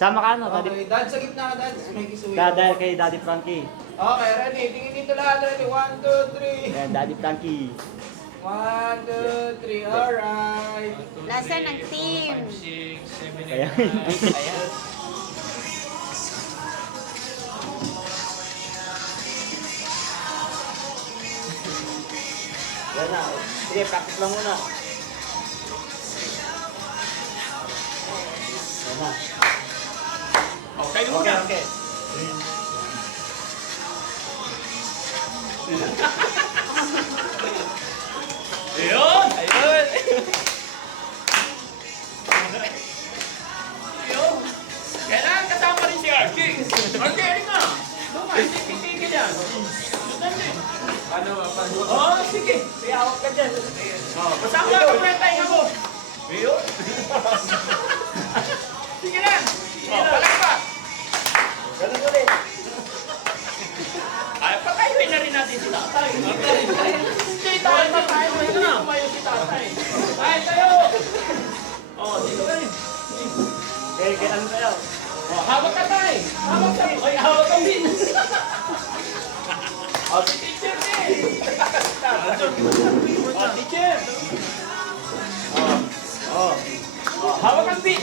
Sama ka no, Daddy. Okay, dad sa gitna ka, dad. May kisuwi. Dahil kay Daddy Frankie. Okay, ready. Tingin dito lahat, ready. 1, 2, 3. Ayan, Daddy Frankie. 1, 2, 3. Alright. Nasaan ang team? Kaya, yan na. Sige, practice lang muna. Yan na. Okay, muna. Okay. Ayun! Ayun! Ayun! Kailangan kasama rin si Archie. Archie, halika nga. Doon hindi titigil yan. Dali. Oh, sige. Sige, hawak ka dyan. Oh, kasama ka pa yung tayo mo. Ayun. Sige na. Oh, palakpak. Ganun ulit. Ay, pakayuin na rin natin si tatay. Hindi tayo makain mo na. Kumayo si tatay. Ay, tayo. Oh, dito ka rin. Okay, ano kayo? Oh, hawak ka tayo. Hawak ka. Ay, hawak ka din. Oh, si teacher din. Oh, teacher. Oh, hawak ang beat.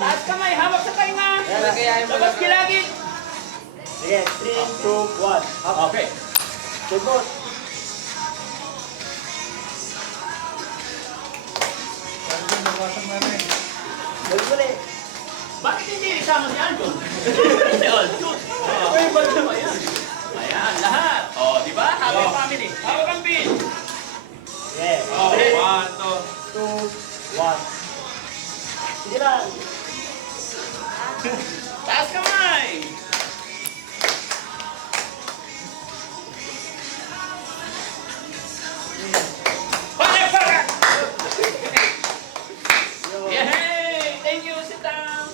Taas kamay, hawak sa tainga. Labas kilagit. Sige, 3, 2, 1. Up. Okay. Sugot. Ganun ulit. Bakit hindi isama si Aljon? Si Aljon. Ay, balik naman yan. Ayan, lahat. Oh, di ba? Happy family. Hawak ang beat. Yeah. Oh, 2, 1. Sige lang. Taas kamay. Palakpak! Yay! Thank you, sit down.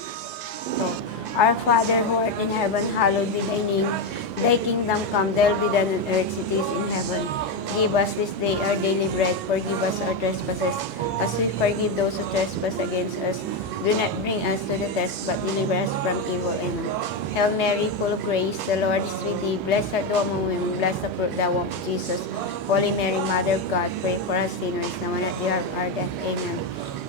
Our Father who art in heaven, hallowed be thy name. Thy kingdom come, thy will be done on earth as it is in heaven. Give us this day our daily bread. Forgive us our trespasses, as we forgive those who trespass against us. Do not bring us to the test, but deliver us from evil. Amen. Hail Mary, full of grace, the Lord is with thee. Blessed art thou among women, blessed the fruit of thy womb, Jesus. Holy Mary, Mother of God, pray for us sinners, now and at the hour of our death. Amen.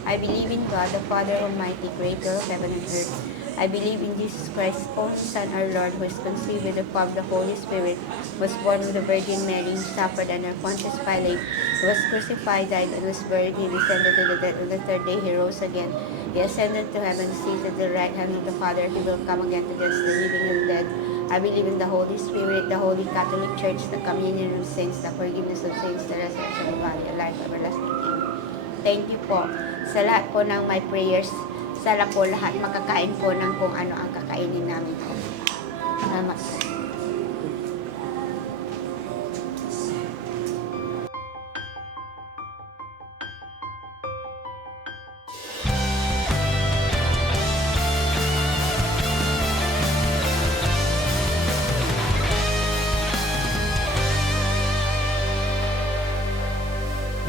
I believe in God, the Father Almighty, creator of heaven and earth. I believe in Jesus Christ, only Son, our Lord, who is conceived with the power of the Holy Spirit, was born of the Virgin Mary, suffered under Pontius Pilate, was crucified, died, and was buried. He descended to the dead. On the third day he rose again. He ascended to heaven, seated at the right hand of the Father. He will come again to judge the living and the dead. I believe in the Holy Spirit, the Holy Catholic Church, the communion of saints, the forgiveness of sins, the resurrection of body, and life everlasting. Amen. Thank you po sa lahat po ng my prayers, sana po lahat makakain po ng kung ano ang kakainin namin po. Salamat po.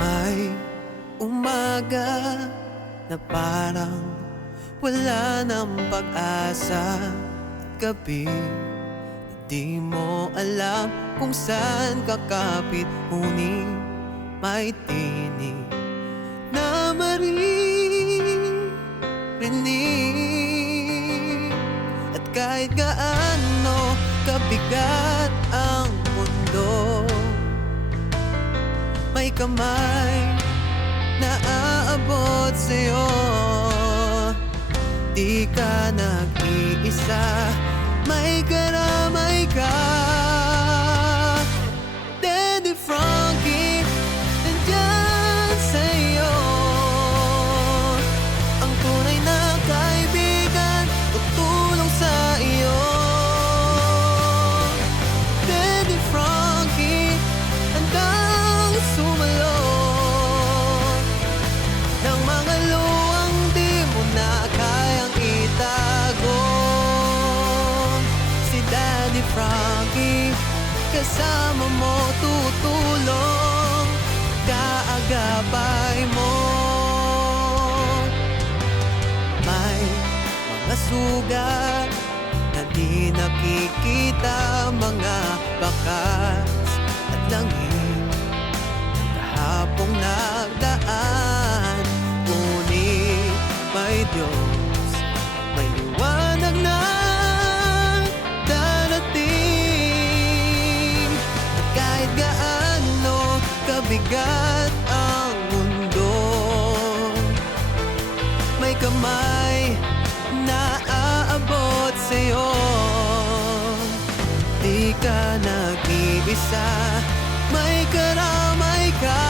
May umaga na parang wala ng pag-asa, at gabi na di mo alam kung saan kakapit, ngunit may tinig na maririnig. At kahit gaano kabigat ang mundo, may kamay na aabot sa'yo. Di ka nag-iisa, may karamay ka. Daddy Frankie, nandyan sa'yo. Ang tunay na kaibigan, tutulong sa iyo. Daddy Frankie, handang sumalot ng mga luwang di mo na kayang itago. Si Daddy Frankie, kasama mo, tutulong, kaagapay mo. May mga sugat na di nakikita, mga bakas at langit kahapong nagdaan, ngunit may Diyos, may liwanag na darating. At kahit gaano kabigat ang mundo, may kamay na aabot sa'yo. Di ka nag-iisa, may karamay ka.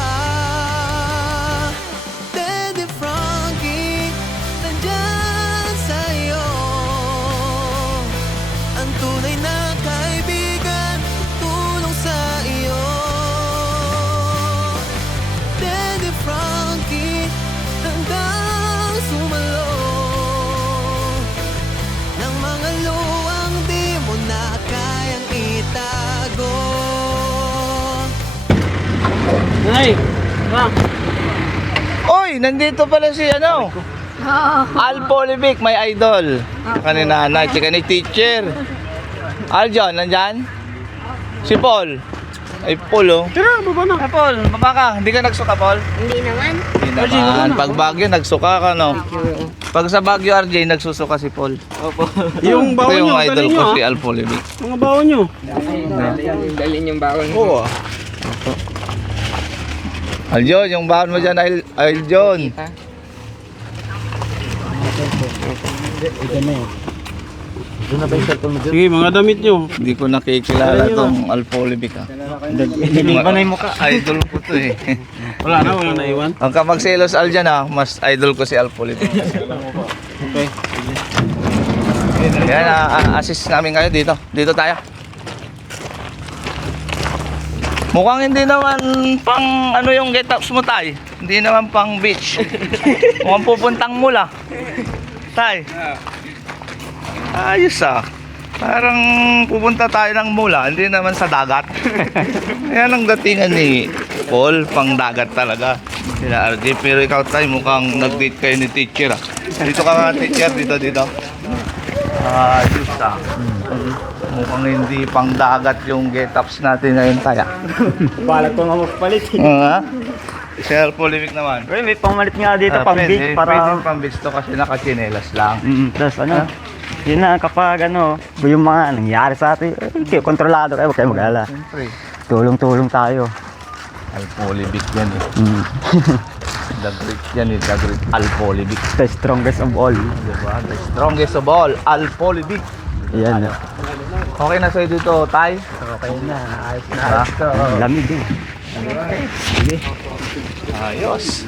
Daddy Frankie, nandyan sa'yo. Ang tunay na kaibigan, tulong sa iyo. Daddy Frankie, handang sumalo ng mga luwang di mo na kayang itago. Oy, nandito pala si ano? Al Polivic, may idol. Kanina na, tsaka ni teacher. Aljon, nandyan? Si Paul. Ay, Paul, oh. Tira, baba na. Ay, Paul, baba ka. Hindi ka nagsuka, Paul? Hindi naman. Hindi naman. Pag Baguio, nagsuka ka, no? Pag sa Baguio, RJ, nagsusuka si Paul. Opo. Yung Ito bawon yung nyo, idol dali ko, nyo, si Al Polivic. mga bawon nyo. Dalhin yung bawon. Oo. Aljon, yung bahan mo dyan, Aljon. Sige, mga damit nyo. Hindi ko nakikilala tong Al Polivic, ha? Hindi ko na yung mukha. Idol ko to, eh. Wala na, wala na iwan. Ang kamagselos Aljan, ha? Mas idol ko si Al Polivic. Okay. Yan, assist namin kayo dito. Dito tayo. Mukhang hindi naman pang ano yung get-ups mo, Tay. Hindi naman pang beach. Mukhang pupuntang mula. Tay. Ayos, ah. Parang pupunta tayo ng mula, hindi naman sa dagat. Yan ang datingan ni Paul, pang dagat talaga. Sila RJ, pero ikaw, Tay, mukhang nag-date kayo ni teacher, ah. Dito ka nga, teacher, dito. Ayos, ah. Mukhang hindi pang dagat yung get-ups natin ngayon, Tay, ah. Balag ko nga magpalit. Si Al Polivic naman. May pamalit nga dito pang beach para... Pwede pang beach to kasi nakachinelas lang. Tapos ano, yun na kapag ano, yung mga nangyari sa atin, kontrolado kayo, huwag kayo mag-alala. Siyempre. Tulong-tulong tayo. Al Polivic yan, eh. The great yan, eh. The great Al Polivic. The strongest of all. Diba? The strongest of all, Al Polivic. Yan. Okay na sa'yo dito, Tay? Okay na, ayos na. Ha? Lamig din. Ayos.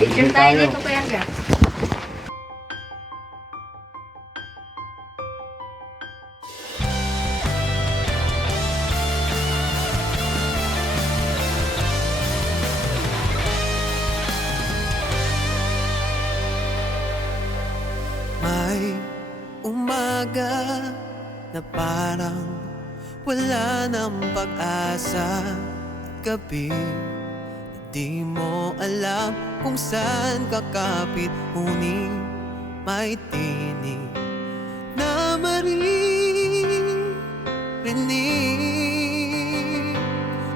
Picture tayo nito, Kuya Gra. May umaga na parang wala ng pag-asa, at gabi na di mo alam kung saan kakapit, ngunit may tinig na maririnig.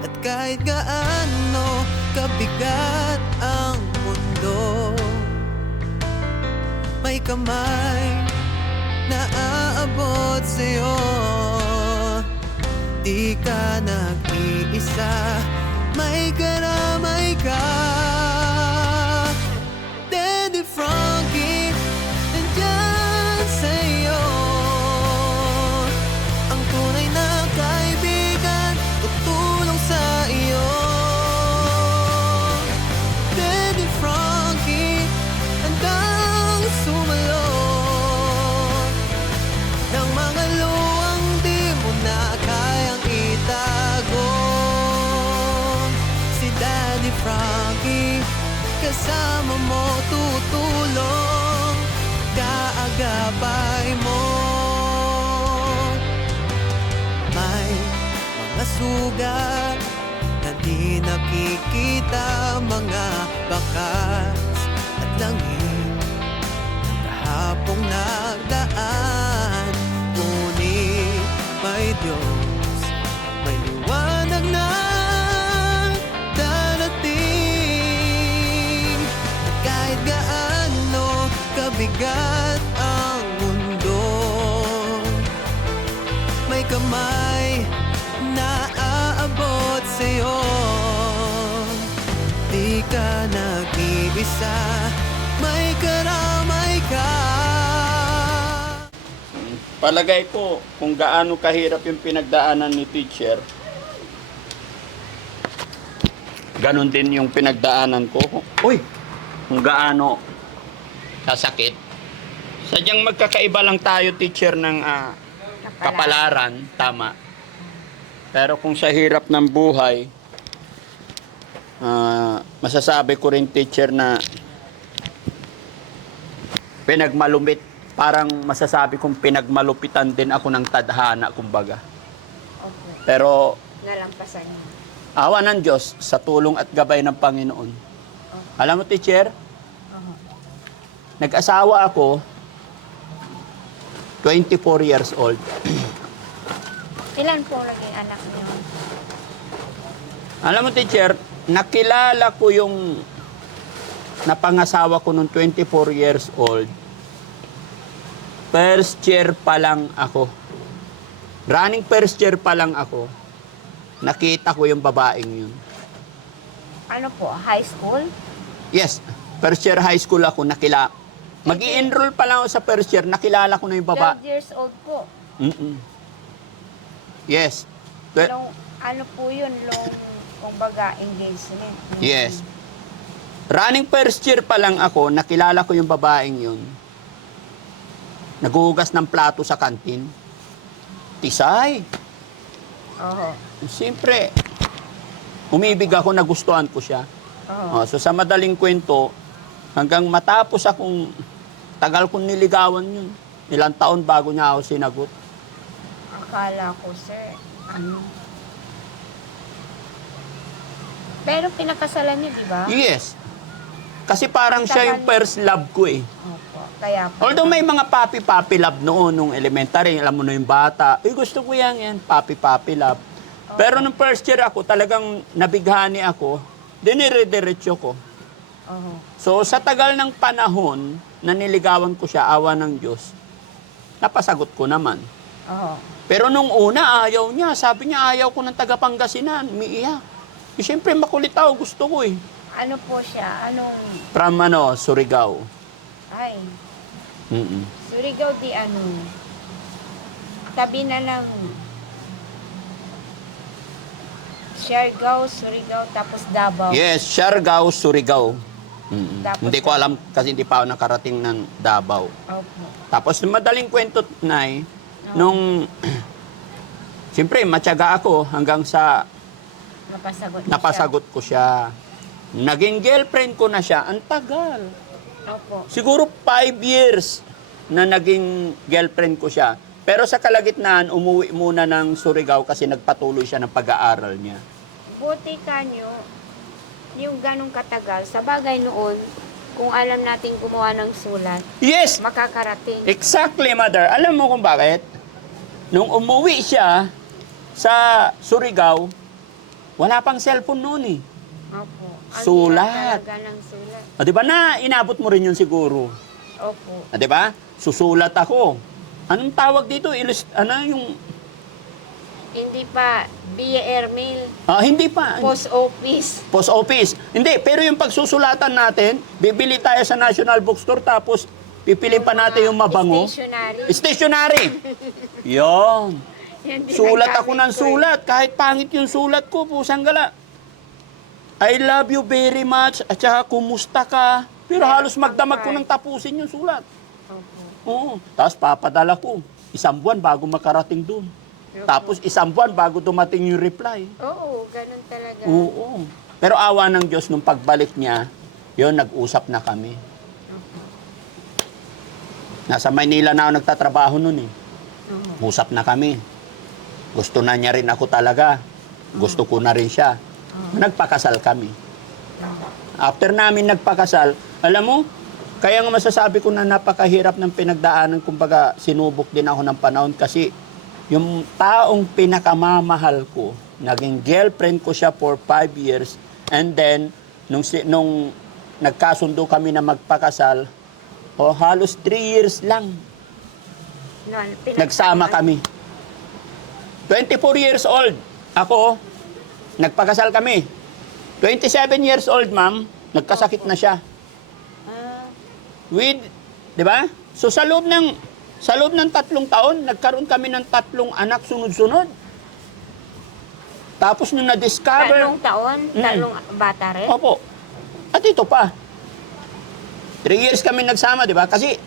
At kahit gaano kabigat ang mundo, may kamay na aabot sa'yo. Di ka nag-iisa, may karamay ka. Daddy Frankie, nandyan sa'yo. Ang tunay na kaibigan, tutulong sa iyo. Daddy Frankie, handang sumalot ng mga luwang di mo na kayang itago. Si Daddy Frankie, kasama mo, tutulong, kaagapay mo. May mga sugat na di nakikita, mga bakas at langit ng kahapong nagdaan. Ngunit may Diyos, may liwanag na darating. At kahit gaano kabigat ang mundo, may kamay na aabot sa'yo. Di ka nag-iisa, may karamay ka. Palagay ko kung gaano kahirap yung pinagdaanan ni teacher, ganon din yung pinagdaanan ko. Uy! Kung gaano kasakit. Sadyang magkakaiba lang tayo, teacher, ng kapalaran, tama. Pero kung sa hirap ng buhay, masasabi ko rin, teacher, na pinagmalumit. Parang masasabi kong pinagmalupitan din ako ng tadhana, kumbaga. Okay. Pero Nalampasan niyo. awa ng Diyos, sa tulong at gabay ng Panginoon. Alam mo, teacher, nag-asawa ako, 24 years old. Ilan po naging anak niyo? Alam mo, teacher, nakilala ko yung napangasawa ko nung 24 years old. First year pa lang ako. Running first year pa lang ako. Nakita ko yung babaeng yun. Ano po, high school? Yes, first year high school ako, Mag-i-enroll pa lang ako sa first year, nakilala ko na yung 12 years old po. Yes. Long, ano po yun, kumbaga, engagement. Yes. Running first year pa lang ako, nakilala ko yung babaeng yun. Naghuhugas ng plato sa kantin. Tisay. Oo. Siyempre, umibig ako, nagustuhan ko siya. Oo. So sa madaling kwento, hanggang matapos akong tagal kong niligawan yun. Ilang taon bago niya ako sinagot. Akala ko, sir, ano? Pero pinakasalan niyo, di ba? Yes. Kasi parang siya yung first love ko eh. Opo. Kaya po. Although may mga papi-papi love noon, nung elementary, alam mo na yung bata, gusto ko yan, papi-papi love. Pero nung first year ako, talagang nabighani ako, dinire-diretso ko. Oo. So sa tagal ng panahon na niligawan ko siya, awa ng Diyos, napasagot ko naman. Oo. Pero nung una, ayaw niya. Sabi niya, ayaw ko ng taga-Pangasinan. Umiiyak. Siyempre, makulit ako. Gusto ko eh. Ano po siya? Anong... From Surigao. Ay, Mm-mm. Surigao di ano? Tabi na lang. Siargao, Surigao, tapos Davao. Yes, Siargao, Surigao. Mm-mm. Tapos Hindi ko alam kasi hindi pa ako nakarating ng Davao. Opo. Tapos madaling kwento, Nay, nung siyempre matyaga ako hanggang sa napasagot ko siya. Naging girlfriend ko na siya. Ang tagal. Opo. Siguro 5 years. na naging girlfriend ko siya. Pero sa kalagitnaan, umuwi muna ng Surigao kasi nagpatuloy siya ng pag-aaral niya. Buti ka nyo, yung ganong katagal, sa bagay noon, kung alam natin gumawa ng sulat, Yes! makakarating. Exactly, mother. Alam mo kung bakit? Nung umuwi siya sa Surigao, wala pang cellphone noon eh. Opo. Ang Sulat. hirap talaga ng sulat. O, di ba na inabot mo rin yun siguro? Opo. O, di ba? Susulat ako. Anong tawag dito? Yung... Hindi pa via airmail, hindi pa. post office. Post office. Hindi, pero yung pagsusulatan natin, bibili tayo sa National Bookstore tapos pipili pa natin yung mabango. Stationary. Stationary. Yon. Yan din Sulat ang ako gamit ng ko eh. sulat. Kahit pangit yung sulat ko, pusang gala. I love you very much. At saka, kumusta ka? Pero halos magdamag ko ng tapusin yung sulat. Opo. Oo. Tapos papadala ko. 1 buwan bago makarating doon. Tapos 1 buwan bago dumating yung reply. Oo, ganun talaga. Oo. Pero awa ng Diyos, nung pagbalik niya, yon nag-usap na kami. Nasa Maynila na ako nagtatrabaho noon eh. Oo. Usap na kami. Gusto na niya rin ako talaga. Gusto ko na rin siya. Nagpakasal kami. After namin nagpakasal, alam mo, kaya nga masasabi ko na napakahirap ng pinagdaanan. Kumbaga, sinubok din ako ng panahon kasi yung taong pinakamamahal ko, naging girlfriend ko siya for 5 years. And then, nung nagkasundo kami na magpakasal, halos 3 years lang nagsama kami. 24 years old. Ako, nagpakasal kami. 27 years old, ma'am, nagkasakit na siya. With, di ba? So sa loob ng 3 taon, nagkaroon kami ng 3 anak sunod-sunod. Tapos nung na-discover... 3 taon? 3 bata rin? Opo. At ito pa. 3 years kami nagsama, di ba? Kasi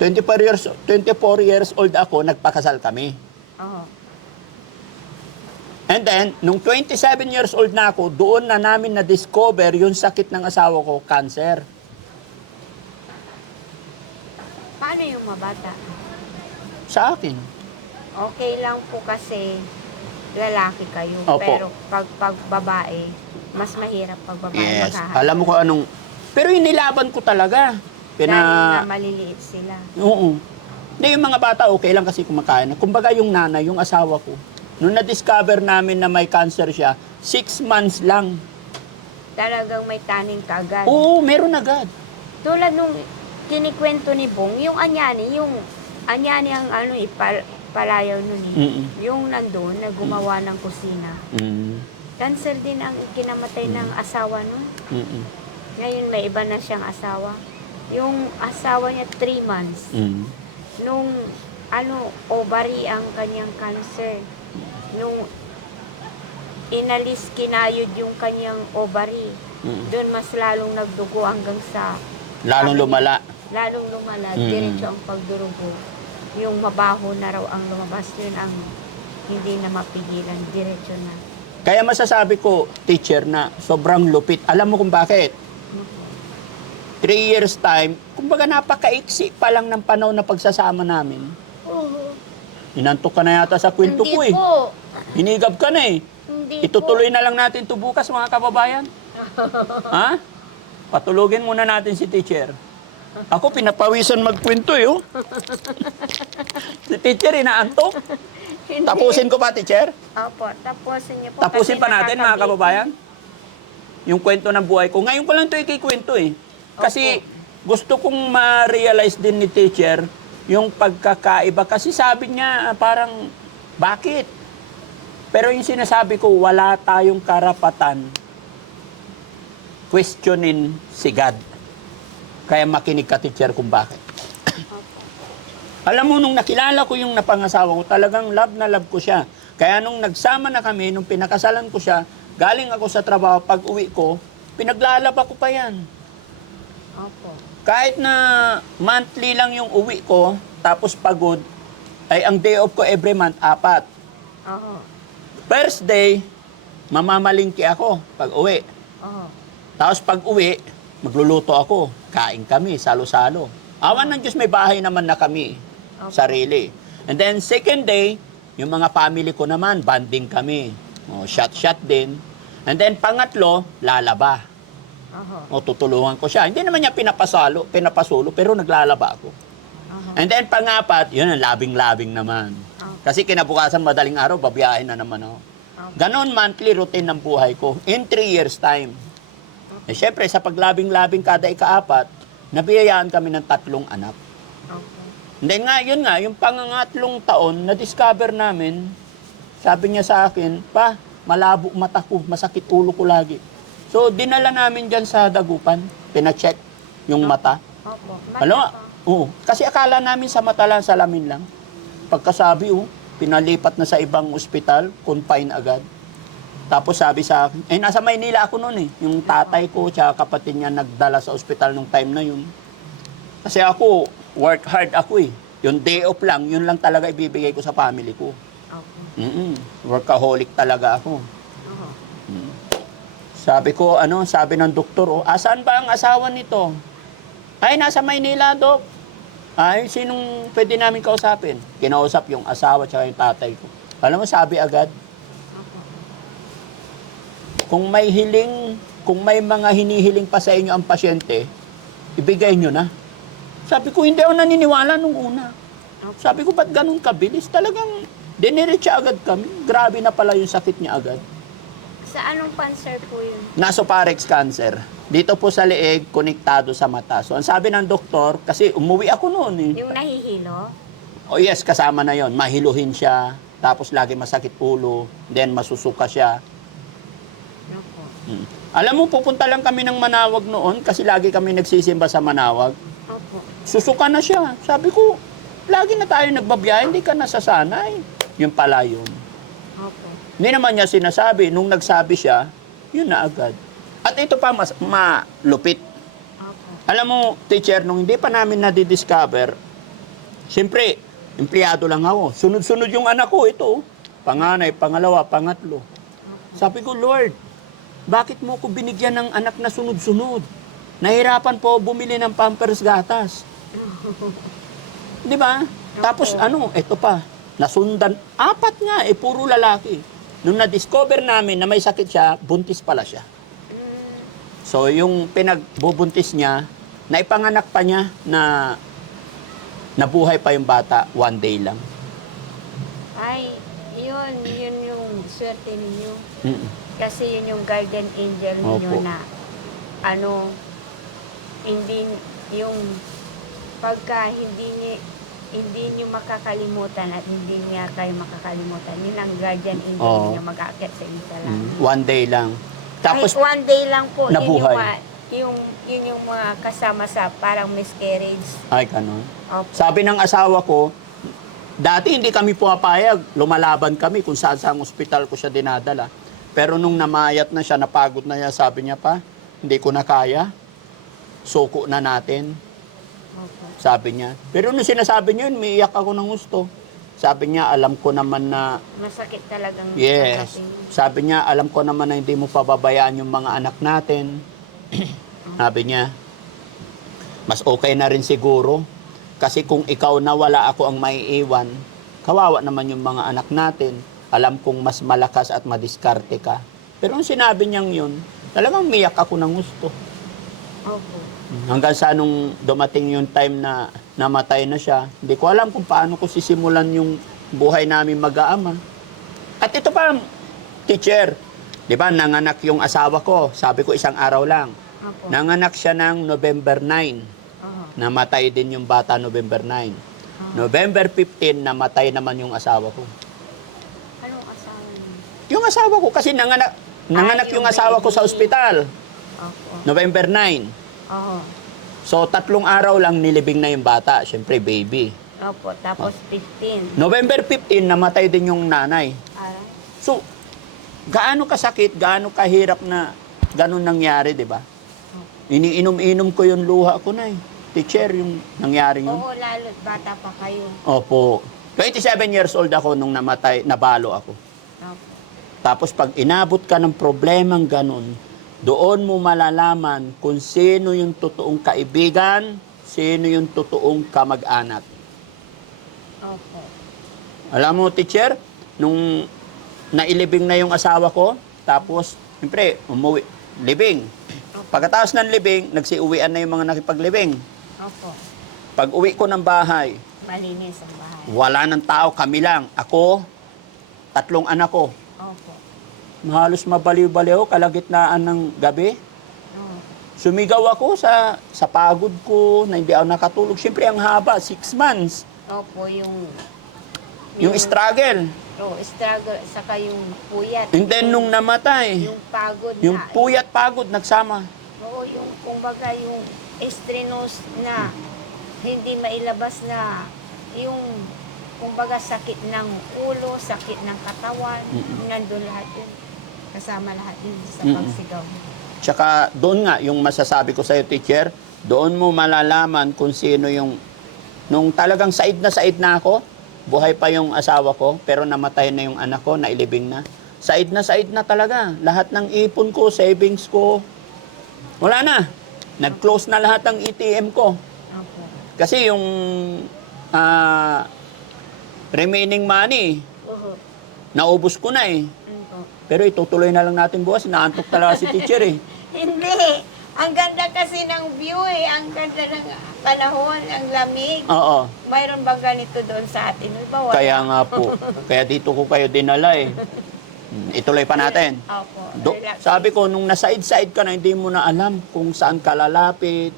24 years old ako, nagpakasal kami. Oo. And then, nung 27 years old na ako, doon na namin na-discover yung sakit ng asawa ko, cancer. Paano yung mabata? Sa akin. Okay lang po kasi lalaki kayo. Opo. Pero pag babae, mas mahirap pag babae Yes. maghahanap. Alam mo kung anong... Pero yung nilaban ko talaga. Dahil nga maliliit sila. Oo. Hindi, yung mga bata, okay lang kasi kumakain. Kumbaga yung nanay, yung asawa ko, nung na-discover namin na may cancer siya, 6 months lang. Talagang may taning kagad. Oo, meron agad. Tulad nung kinikwento ni Bong, yung anyani ang palayaw nun eh. Mm-mm. Yung nandun, na gumawa ng kusina. Cancer din ang kinamatay ng asawa nun. Mm-mm. Ngayon may iba na siyang asawa. Yung asawa niya 3 months. Nung ovary ang kanyang cancer. Nung kinayod yung kanyang ovary. Doon mas lalong nagdugo hanggang sa Lalong lumala. lalong lumala, Mm. diretso ang pagdurugo. Yung mabaho na raw ang lumabas, yun ang hindi na mapigilan, diretso na. Kaya masasabi ko, teacher, na sobrang lupit. Alam mo kung bakit? 3 years time, kumbaga napakaiksi pa lang ng panahon na pagsasama namin. Inantok ka na yata sa kwento ko eh. Hindi po. Hinigab ka na eh. Hindi Itutuloy na lang natin ito bukas, mga kababayan. Ha? Patulugin muna natin si teacher. Ako, pinapawisan magkwento eh. Oh. Si teacher, inaantok. Hindi. Tapusin ko pa, teacher? Opo, tapusin niyo po. Tapusin kasi pa natin, mga nakakabit. kababayan. Yung kwento ng buhay ko. Ngayon ko lang ito ikikwento eh. Kasi gusto kong ma-realize din ni teacher yung pagkakaiba. Kasi sabi niya, parang, bakit? Pero yung sinasabi ko, wala tayong karapatan questionin si God. Kaya makinig ka, teacher, kung bakit. Alam mo, nung nakilala ko yung napangasawa ko, talagang love na love ko siya. Kaya nung nagsama na kami, nung pinakasalan ko siya, galing ako sa trabaho, pag uwi ko, pinaglalaba ko pa yan. Opo. Kahit na monthly lang yung uwi ko, tapos pagod, ay ang day off ko every month, 4. Oo. First day, mamamalingki ako pag uwi. Oo. Tapos pag uwi, magluluto ako. Kain kami, salo-salo. Awan ng Diyos, may bahay naman na kami. Opo. Sarili. And then second day, yung mga family ko naman, banding kami. O, shot din. And then pangatlo, lalaba. Oho. O, tutulungan ko siya. Hindi naman niya pinapasulo, pero naglalaba ako. Oho. And then pangapat, yun ang labing-labing naman. Kasi kinabukasan, madaling araw, babiyahin na naman ako. Ganon monthly routine ng buhay ko in 3 years time. Eh, syempre, sa paglabing-labing kada ikaapat, nabiyayaan kami ng 3 anak. Opo. Hindi nga, yun nga, yung pangangatlong taon, na-discover namin, sabi niya sa akin, pa, malabo mata ko, masakit ulo ko lagi. So, dinala namin dyan sa dagupan, pina-check yung mata. Opo. Alam mo, oo, kasi akala namin sa mata lang, salamin lang. Pagkasabi, pinalipat na sa ibang ospital, confine agad. Tapos sabi sa akin, nasa Maynila ako noon yung tatay ko, tsaka kapatid niya nagdala sa ospital nung time na yun. Kasi ako, work hard ako Yung day off lang, yun lang talaga ibibigay ko sa family ko. Opo. Workaholic talaga ako. Oho. Sabi ko, sabi ng doktor, asan ba ang asawa nito? Ay, nasa Maynila, Dok. Ay, sinong pwede namin kausapin? Kinausap yung asawa tsaka yung tatay ko. Alam mo, sabi agad, kung may mga hinihiling pa sa inyo ang pasyente, ibigay nyo na. Sabi ko, hindi ako naniniwala nung una. Sabi ko, ba't ganun kabilis? Talagang diniretsa agad kami. Grabe na pala yung sakit niya agad. Sa anong cancer po yun? Nasoparex cancer. Dito po sa leeg, konektado sa mata. So, ang sabi ng doktor, kasi umuwi ako noon Yung nahihilo? Oh yes, kasama na yon. Mahiluhin siya, tapos lagi masakit ulo, then masusuka siya. Opo. Alam mo, pupunta lang kami ng Manawag noon kasi lagi kami nagsisimba sa Manawag. Opo. Susuka na siya. Sabi ko, lagi na tayo nagbabiyahe, hindi ka nasasanay. Yun pala yun. Opo. Hindi naman niya sinasabi. Nung nagsabi siya, yun na agad. At ito pa, mas malupit. Opo. Alam mo, teacher, nung hindi pa namin na-discover, siyempre, empleyado lang ako. Sunod-sunod yung anak ko, ito. Panganay, pangalawa, pangatlo. Sabi ko, Lord, bakit mo ko binigyan ng anak na sunod-sunod? Nahirapan po bumili ng Pampers gatas. Di ba? Tapos ito pa, nasundan, 4 nga, puro lalaki. Nung na-discover namin na may sakit siya, buntis pala siya. So, yung pinagbubuntis niya, naipanganak pa niya na nabuhay pa yung bata, 1 day lang. Ay, yun yung swerte ninyo. Mm. Kasi yun yung guardian angel ninyo Opo. na hindi yung pagka hindi niyo makakalimutan at hindi niya kayo makakalimutan, yun ang guardian angel Oo. ninyo mag-aakyat sa isa lang. 1 day lang. Tapos, Kahit 1 day lang po, nabuhay. yun yung mga kasama sa parang miscarriage. ay ganun. Opo. Sabi ng asawa ko, dati hindi kami pumapayag, lumalaban kami kung saan sa ospital ko siya dinadala. Pero nung namayat na siya, napagod na niya, sabi niya pa, hindi ko na kaya, suko na natin, Opo. sabi niya. Pero nung sinasabi niya yun, umiiyak ako ng gusto. Sabi niya, alam ko naman na, Masakit talagang yes, darating. sabi niya, alam ko naman na hindi mo pababayaan yung mga anak natin. Sabi niya, mas okay na rin siguro. Kasi kung ikaw na wala ako ang maiiwan, kawawa naman yung mga anak natin. Alam kong mas malakas at madiskarte ka. Pero nung sinabi niyang yun, talagang miyak ako ng gusto. Opo. Hanggang sa nung dumating yung time na namatay na siya, hindi ko alam kung paano ko sisimulan yung buhay namin mag-aama. At ito pa, teacher, di ba, nanganak yung asawa ko, sabi ko 1 araw lang. Opo. Nanganak siya ng November 9. Oho. Namatay din yung bata November 9. November 15, namatay naman yung asawa ko. Anong asawa niyo? Yung asawa ko, kasi nanganak yung yung asawa ko sa baby. ospital. Opo. November 9. Oho. So, 3 araw lang nilibing na yung bata. Siyempre, baby. Opo. Tapos 15. November 15, namatay din yung nanay. Aray. So, gaano kasakit, gaano kahirap na ganun nangyari, di ba? Iniinom-inom ko yung luha ko na Teacher, yung nangyari yun. Oo, lalo't bata pa kayo. Opo. 27 years old ako nung namatay, nabalo ako. Opo. Tapos pag inabot ka ng problemang ganun, doon mo malalaman kung sino yung totoong kaibigan, sino yung totoong kamag-anak. Opo. Alam mo, teacher, nung nailibing na yung asawa ko, tapos, siyempre, umuwi, libing. Pagkatapos ng libing, nagsiuwian na yung mga nakipaglibing. Opo. Pag uwi ko ng bahay, Malinis ang bahay. wala ng tao, kami lang. Ako, 3 anak ko. Opo. Halos mabaliw-baliw, kalagitnaan ng gabi. Oo. Sumigaw ako sa pagod ko, na hindi ako nakatulog. Siyempre, ang haba, 6 months. Opo, Yung struggle. struggle, saka yung puyat. And then, nung namatay, Yung pagod yung na. puyat pagod, nagsama. Oo, yung kumbaga yung strenuous na hindi mailabas na yung kumbaga sakit ng ulo, sakit ng katawan, nandun lahat yun. Kasama lahat yun sa pagsigaw. Tsaka doon nga, yung masasabi ko sa'yo, teacher, doon mo malalaman kung sino yung, nung talagang said na ako, buhay pa yung asawa ko, pero namatay na yung anak ko, nailibing na. Said na talaga. Lahat ng ipon ko, savings ko, wala na. Nag-close na lahat ng ATM ko. Opo. Kasi yung remaining money, Oo. naubos ko na eh. Opo. Pero itutuloy na lang natin bukas. Naantok talaga si teacher eh. Hindi. Ang ganda kasi ng view eh. Ang ganda ng panahon, ang lamig. Oo. Mayroon bang ganito doon sa atin? Iba, wala. Kaya nga po. Kaya dito ko kayo dinala eh. Ituloy pa natin. Opo. Relax. Sabi ko, nung nasa-side ka na, hindi mo na alam kung saan ka lalapit.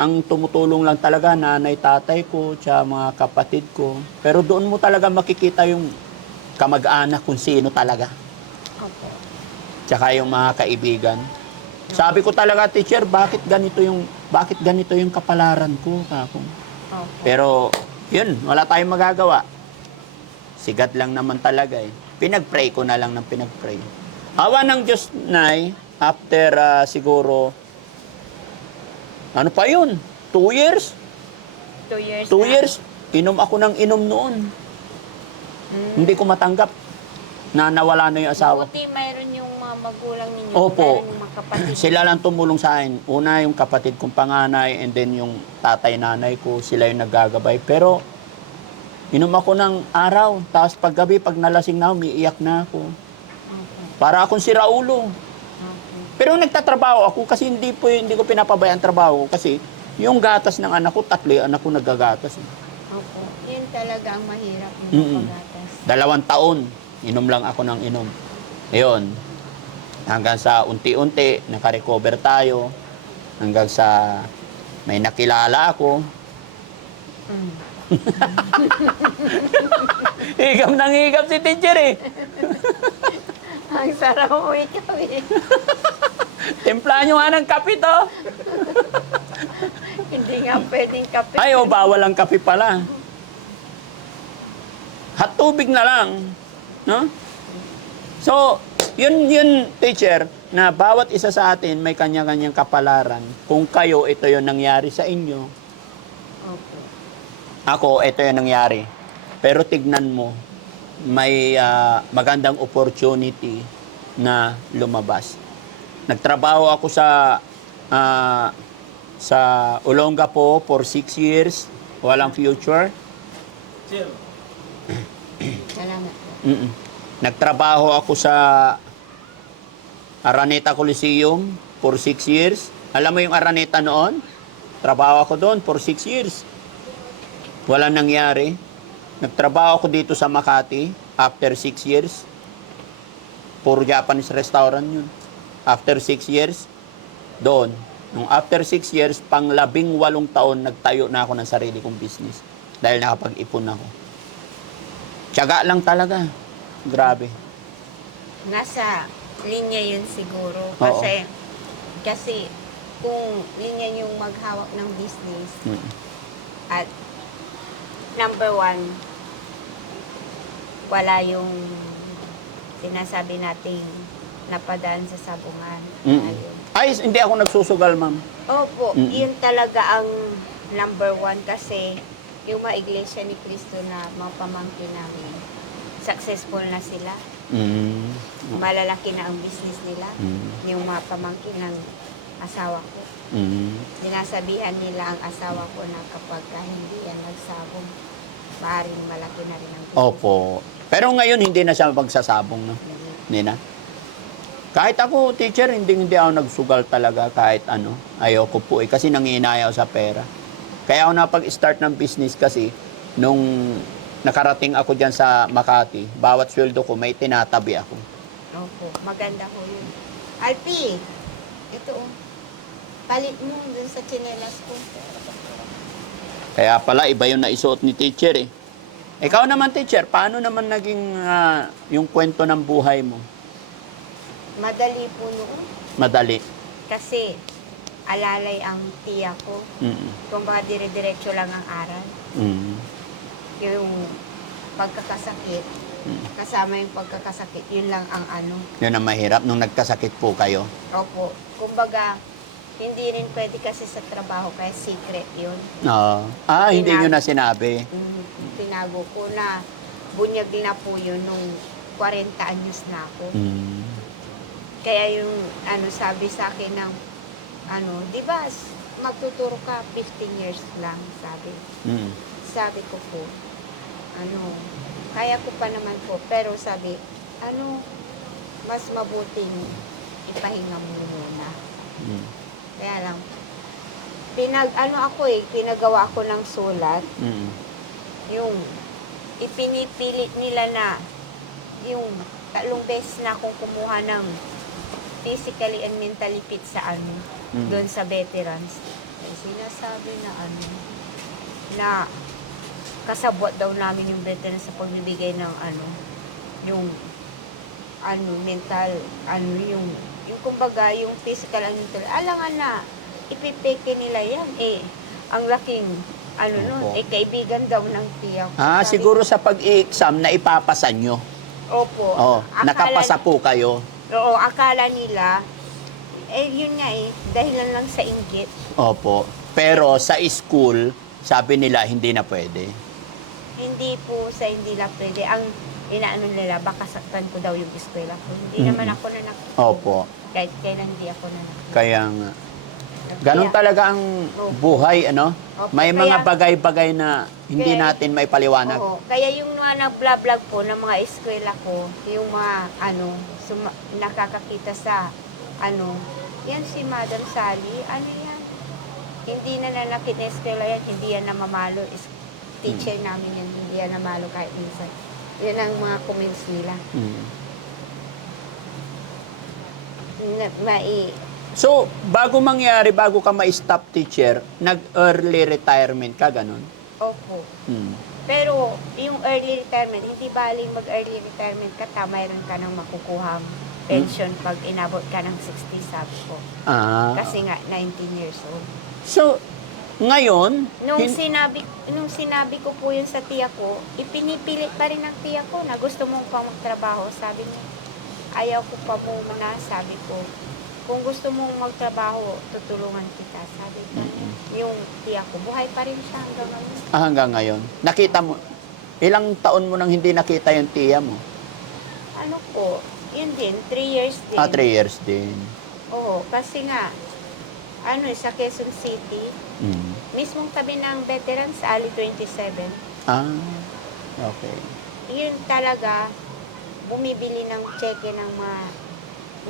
Ang tumutulong lang talaga, nanay, tatay ko, tsaka mga kapatid ko. Pero doon mo talaga makikita yung kamag-anak kung sino talaga. Opo. Tsaka yung mga kaibigan. Sabi ko talaga, teacher, bakit ganito yung kapalaran ko? Kako? Opo. Pero, yun, wala tayong magagawa. Sigat lang naman talaga eh. Pinag-pray ko na lang ng pinag-pray. Awa ng Diyos, Nay, after siguro, ano pa yun? 2 years? 2 years 2 na. years? Inom ako ng inom noon. Hindi ko matanggap na nawala na yung asawa. Buti mayroon yung mga magulang ninyo. Opo. Mayroon yung mga kapatid. Sila lang tumulong sa akin. Una, yung kapatid kong panganay, and then yung tatay-nanay ko, sila yung naggagabay. Pero, inom ako ng araw. Tapos paggabi, pag nalasing na ako, umiiyak na ako. Opo. Para akong si Raulo. Opo. Pero nagtatrabaho ako kasi hindi ko pinapabayaan trabaho ko kasi yung gatas ng anak ko, 3 anak ko naggagatas. Opo. Yun talaga ang mahirap Mm-mm. yung pagatas. 2 taon, inom lang ako ng inom. Ayun. Hanggang sa unti-unti, nakarecover tayo. Hanggang sa may nakilala ako. Higam ng higam si teacher eh. Ang sarap mo ikaw eh. Timpla nyo nga ng kape to. Hindi nga pwedeng kape. Ay, bawal ang kape pala. Hot tubig na lang. No? So, yun, teacher, na bawat isa sa atin may kanya-kanyang kapalaran. Kung kayo, ito yung nangyari sa inyo. Opo. Ako, ito yung nangyari. Pero tignan mo, may magandang opportunity na lumabas. Nagtrabaho ako sa Olongapo for 6 years. Walang future. Salamat po. Nagtrabaho ako sa Araneta Coliseum for 6 years. Alam mo yung Araneta noon? Trabaho ako doon for 6 years. Walang nangyari. Nagtrabaho ako dito sa Makati after 6 years. For Japanese restaurant yun. After 6 years, doon. Nung after 6 years, pang 18 taon, nagtayo na ako ng sarili kong business. Dahil nakapag-ipon ako. Tiyaga lang talaga. Grabe. Nasa linya yun siguro. Oo. Kasi kung linya yung maghawak ng business at number 1, wala yung sinasabi nating napadaan sa sabungan. Ayun. Ay, hindi ako nagsusugal, ma'am. Opo, yun talaga ang number 1 kasi yung mga iglesia ni Cristo na mga pamangkin namin, successful na sila. Malalaki na ang business nila. Yung mga pamangkin ng asawa ko. Mm. Sinasabihan nila ang asawa ko na kapag hindi yan nagsabong, maaaring malaki na rin ang business. Opo. Pero ngayon hindi na siya magsasabong, no? Hindi na. Kahit ako, teacher, hindi ako nagsugal talaga kahit ano. Ayoko po kasi nangihinaya ako sa pera. Kaya ako napag-start ng business kasi nung nakarating ako dyan sa Makati, bawat sweldo ko may tinatabi ako. Opo, maganda ho yun. Alpi, ito oh. Palit mo dun sa tsinelas ko. Kaya pala, iba yung naisuot ni teacher eh. Ikaw naman, teacher, paano naman naging yung kwento ng buhay mo? Madali po noon. Madali. Kasi alalay ang tiya ko. Mm. Kung baka dire-diretso lang ang aral. Mm. Yung pagkakasakit, kasama yung pagkakasakit, yun lang ang ano. Yun ang mahirap nung nagkasakit po kayo. Opo. Kumbaga, hindi rin pwede kasi sa trabaho, kaya secret yun. Oo. Hindi nyo na sinabi. Tinago ko na bunyag na po yun nung 40 anyos na ako. Mm. Kaya yung ano sabi sa akin ng ano, di ba magtuturo ka 15 years lang, sabi. Mm. Sabi ko po, ano, kaya ko pa naman po, pero sabi, ano, mas mabuting ipahinga mo muna. Mm. Kaya lang, pinagawa ko ng sulat, Mm. yung ipinipilit nila na yung 3 beses na akong kumuha ng physically and mentally fit sa ano, doon sa veterans. May sinasabi na ano, na kasabot daw namin yung veterans sa pagbibigay ng ano, yung ano, mental, ano, yung kumbaga, yung physical and mental. Alangan na, ipipeke nila yan, ang laking, ano nun, Opo. kaibigan daw ng tiya ko. Sabi Siguro ko, sa pag-i-exam na ipapasa nyo. opo. Oh, nakapasa po kayo. Oo, akala nila, yun nga dahilan lang sa inggit. Opo. Pero sa school, sabi nila hindi na pwede. Hindi po sa hindi lang pwede. Ang inaano nila, baka saktan ko daw yung eskwela ko. Hindi naman ako nanak. Opo. Kahit kailan hindi ako nanak. Kaya nga. Ganun talaga ang buhay, ano? Opo, May mga kaya- bagay-bagay na hindi Kaya- natin may paliwanag. Oo. Kaya yung mga nag-vlog po ng mga eskwela ko, yung mga ano, nakakakita sa ano, yan si Madam Sally, ano yan? Hindi na nanakit na eskwela yan, hindi yan namamalo. Teacher namin yan, hindi yan namalo kahit minsan. Yan ang mga comments nila. Mm. So, So, bago ka ma-stop teacher, nag-early retirement ka, ganun? opo. Mm. Pero, yung early retirement, hindi baling mag-early retirement ka, mayroon ka nang makukuhang pension pag inabot ka ng 60, sabi ko. Kasi nga, 19 years old. So, ngayon, Nung sinabi ko po yun sa tiya ko, ipinipilit pa rin ng tiya ko na gusto mong pang magtrabaho. Sabi niya, ayaw ko pa muna, sabi ko. Kung gusto mong magtrabaho, tutulungan kita. Sabi ko, yung tiya ko, buhay pa rin siya hanggang ngayon. hanggang ngayon, nakita mo, ilang taon mo nang hindi nakita yung tiya mo? Ano po, yun din, 3 years din. 3 years din. Oo, kasi nga, ano sa Quezon City, Mm. mismong tabi ng Veterans, Ali 27, Okay. yun talaga, bumibili ng cheque ng mga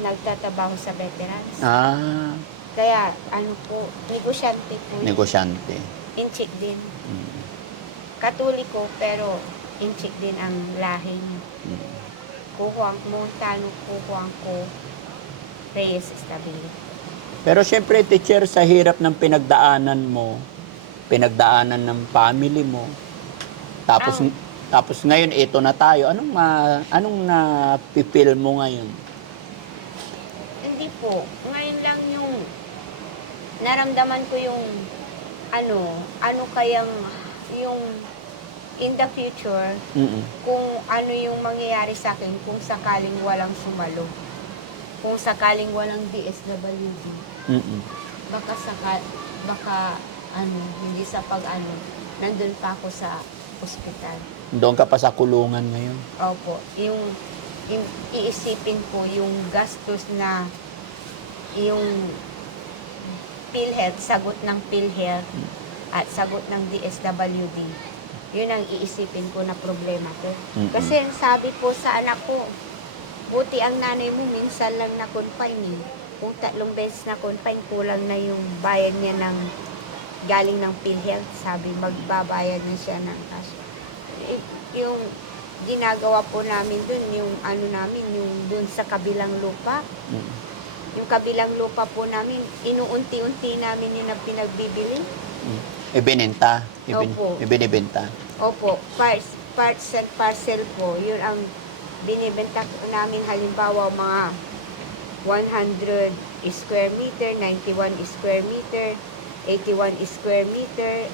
nagtatrabaho sa veterans. Kaya, ano po, negosyante po. yun. Negosyante. Inchik din. Mm. Katoliko, pero inchik din ang lahi niya. Mm. Kuhuang Montano, kuhuang ko, Reyes Estabilis. Pero syempre, teacher, sa hirap ng pinagdaanan mo, pinagdaanan ng family mo, tapos ngayon, ito na tayo. Anong na-feel mo ngayon? Hindi po. Ngayon lang yung naramdaman ko yung ano kayang yung in the future, Mm-mm. kung ano yung mangyayari sa akin kung sakaling walang sumalo. Kung sakaling walang DSWD. Mm-mm. Baka hindi sa nandun pa ako sa ospital. Doon ka pa sa kulungan ngayon. Opo, yung iisipin ko yung gastos na yung PhilHealth, sagot ng PhilHealth at sagot ng DSWD. Yun ang iisipin ko na problema ko. Mm-mm. Kasi ang sabi po sa anak ko, buti ang nanay mo minsan lang na-confine eh. Kung 3 beses na-confine, kulang na yung bayad niya ng galing ng PhilHealth. Sabi, magbabayad na siya ng cash. Yung ginagawa po namin dun, yung ano namin, yung dun sa kabilang lupa. Mm. Yung kabilang lupa po namin, inuunti-unti namin yun na pinagbibili. Ibinenta. Opo. Ibinibenta. Opo, parts and parcel po. Yun ang binibenta ko namin, halimbawa mga 100 square meter, 91 square meter, 81 square meter,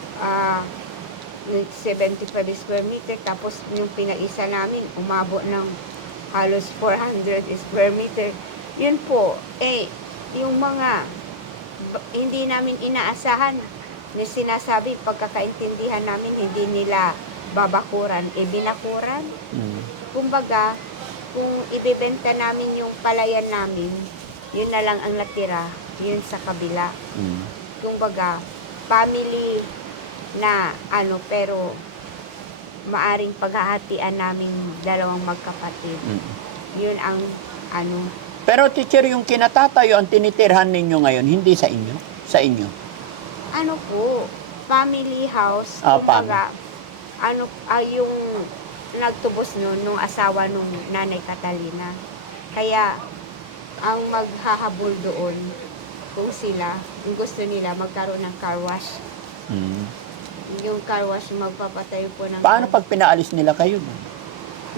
75 square meter, tapos yung pinaisa namin, umabot ng halos 400 square meter. Yun po, yung mga hindi namin inaasahan na sinasabi, pagkakaintindihan namin, hindi nila babakuran, binakuran. Mm. Kumbaga, kung ibebenta namin yung palayan namin, yun na lang ang natira, yun sa kabila. Mm. Kumbaga, family na pero maaring paghahatian namin dalawang magkapatid. Mm. Yun ang Pero teacher, yung kinatatayo ang tinitirhan ninyo ngayon, hindi sa inyo? Sa inyo? po, family house, Ah, kumbaga, yung nagtubos nung asawa nung nanay Catalina. Kaya, ang maghahabol doon, kung gusto nila magkaroon ng car wash. Mm. Yung car wash, magpapatayo po ng... Paano pag pinaalis nila kayo?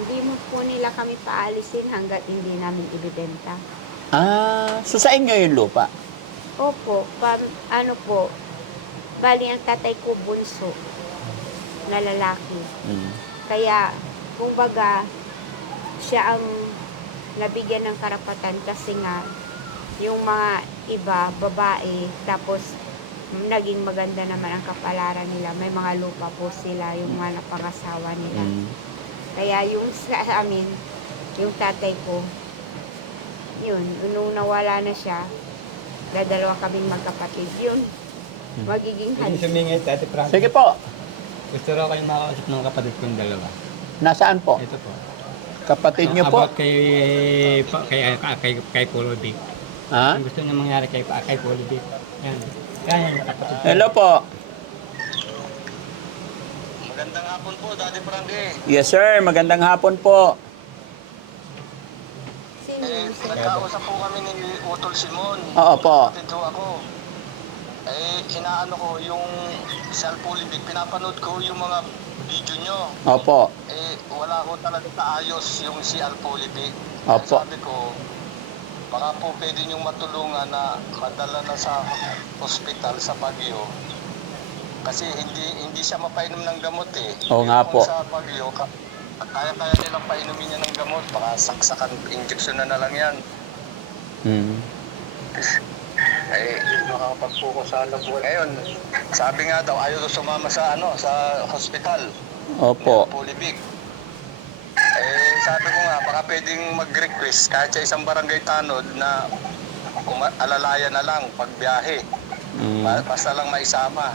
Hindi mo po nila kami paalisin hanggat hindi namin ibibenta. So sa inyo yung lupa? Opo, bali ang tatay ko bunso na lalaki. Mm. Kaya, kumbaga, siya ang nabigyan ng karapatan kasi nga, yung mga iba, babae, tapos naging maganda naman ang kapalaran nila. May mga lupa po sila, yung mga napangasawa nila. Mm. Kaya yung sa amin, yung tatay ko, yun, nung nawala na siya, dadalawa kaming magkapatid, yun, magiging Hindi halis. sumingit, Ate Frank. Sige po. Gusto raw kayong makausap ng kapatid kong dalawa. Nasaan po? Ito po. Kapatid niyo po? About kay Polo Big. Ha? Ang gusto niya mangyari kay Polo Big. Yan. Yan, kapatid. Hello po. Magandang hapon po, Daddy Frankie. Yes sir, magandang hapon po. Sino yung sila? Nagkausap po kami ni Utol Simon. Oo po. Kapatid ho ako. Inaano ko yung Salpulibig, pinapanood ko yung mga video nyo. Opo. Wala ko talaga kaayos yung si Alpolibig. Opo. Sabi ko, baka po pwede niyong matulungan na madala na sa hospital sa Baguio. Kasi hindi siya mapainom ng gamot eh. Oo nga po. Kung sa Baguio, kaya nilang painumin niya ng gamot. Baka saksakan, injection na lang yan. Mm. Makakapag-focus sa labuan. Ngayon, sabi nga daw, ayaw daw sumama sa hospital. Opo. Polibig. Sabi ko nga, baka pwedeng mag-request kahit sa isang barangay tanod na alalayan na lang pagbiyahe. Mm. Basta lang maisama.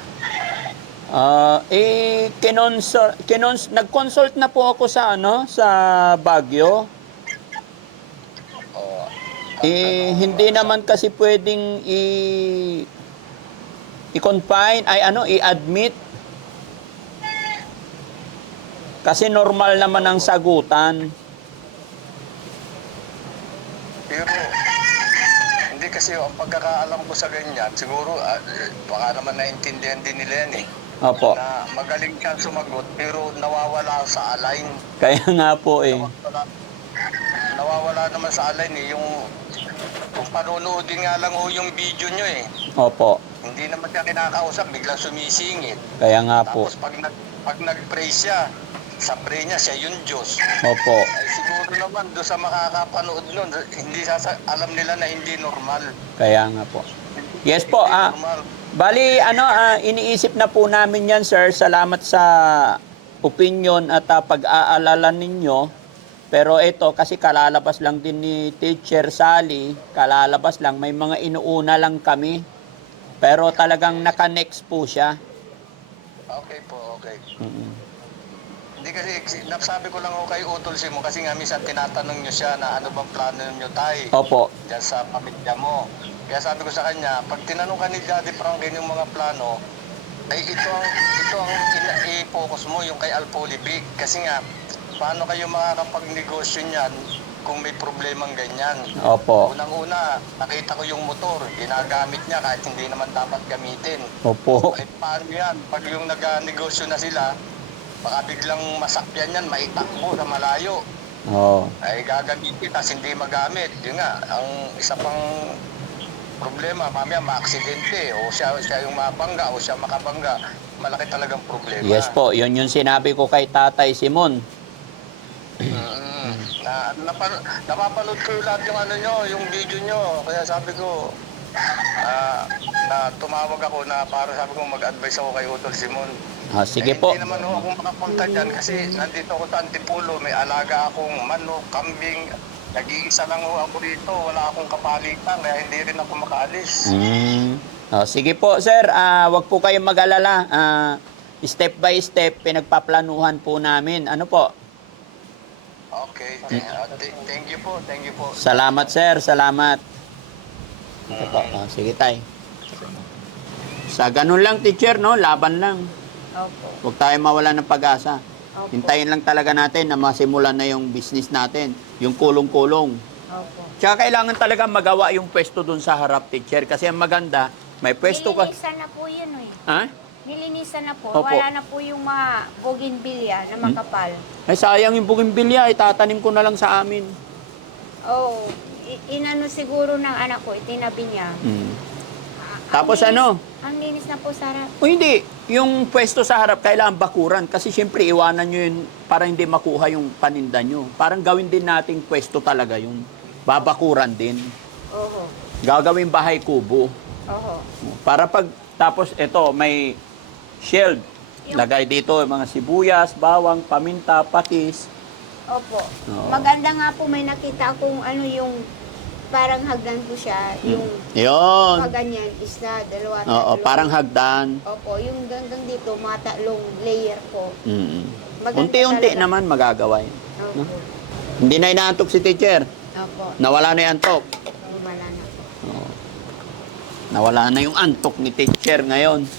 Nag-consult na po ako sa sa Baguio. Oh, Hindi naman kasi pwedeng i-confine, i-admit. Kasi normal naman ang sagutan. Pero, hindi kasi ang pagkakaalam ko sa ganyan, siguro, baka naman naintindihan din nila yan eh. Opo. Na magaling siyang sumagot, pero nawawala sa align. Kaya nga po eh. Nawawala naman sa align eh. Kung panonoodin nga lang yung video nyo eh. Opo. Hindi naman siya kinakausap, biglang sumisingit. Kaya nga po. Tapos pag nag-pray siya, sa pray niya, siya yung Diyos. Opo. Ay siguro naman, doon sa makakapanood nun, hindi alam nila na hindi normal. Kaya nga po. Yes po. Hindi normal. Bali, iniisip na po namin yan, sir. Salamat sa opinion at pag-aalala ninyo. Pero ito, kasi kalalabas lang din ni Teacher Sally, kalalabas lang, may mga inuuna lang kami. Pero talagang naka-next po siya. Okay po, okay. Mm. Hindi kasi, nasabi ko lang ako kay Utol Simon kasi nga minsan tinatanong nyo siya na ano bang plano nyo tay Opo. dyan sa pamilya mo. Kaya sabi ko sa kanya, pag tinanong ka ni Daddy Frankie yung mga plano, ay ito ang i-focus mo yung kay Alpolibic. Kasi nga, paano kayo makakapag-negosyo niyan kung may problemang ganyan? Opo. Unang-una, nakita ko yung motor, ginagamit niya kahit hindi naman dapat gamitin. Opo. Eh, paano yan? Pag yung nag-negosyo na sila, baka biglang masakyan yan, maitakbo sa malayo. Oo. Ay gagamitin kasi hindi magamit. Yun nga, ang isa pang problema, mamaya ma-aksidente o siya yung mabangga o siya makabangga. Malaki talagang problema. Yes po, yun yung sinabi ko kay Tatay Simon. Napapanood ko lahat yung ano nyo, yung video nyo. Kaya sabi ko, na tumawag ako na para sabi ko mag-advise ako kay Utol Simon. Sige Eh, po. Hindi naman ako makapunta dyan kasi nandito ako sa Antipolo, may alaga akong manok, kambing, nag-iisa lang ako dito, wala akong kapalitan, kaya hindi rin ako makaalis. Sige po, sir. Wag po kayong mag-alala. Step by step, pinagpaplanuhan po namin. Ano po? Okay, thank you po, thank you po. Salamat, sir. Salamat. Ito po. Sige, tay. Sa ganun lang, teacher, no? Laban lang. Opo. Huwag tayo mawala ng pag-asa. Opo. Hintayin lang talaga natin na masimulan na yung business natin. Yung kulong-kulong. Opo. Tsaka kailangan talaga magawa yung pwesto dun sa harap, teacher. Kasi ang maganda, may pwesto ka. Nilinisan na po yun eh. Ha? Nilinisan na po. Opo. Wala na po yung mga bougainvillea na makapal. Ay, sayang yung bougainvillea. Itatanim ko na lang sa amin. Oh, inano siguro ng anak ko, itinabi niya. Tapos Ang linis- ano? Ang linis na po sa harap. O hindi, yung pwesto sa harap kailangan bakuran kasi siyempre iwanan nyo yun para hindi makuha yung paninda nyo. Parang gawin din nating pwesto talaga yung babakuran din. Oho. Gagawin bahay kubo. Oho. Para pag tapos ito may shield. Lagay dito yung mga sibuyas, bawang, paminta, patis. Opo. Oo. Maganda nga po may nakita akong ano yung parang hagdan po siya. Yung Yun. ganyan, isa, dalawa, Oo, tatlo. parang hagdan. Opo, yung ganggang dito, mga tatlong layer po. Maganda Unti-unti talaga. naman magagawa yun. Opo. Hindi na inaantok si teacher. Opo. Nawala na yung antok. Wala na po. Nawala na yung antok ni teacher ngayon.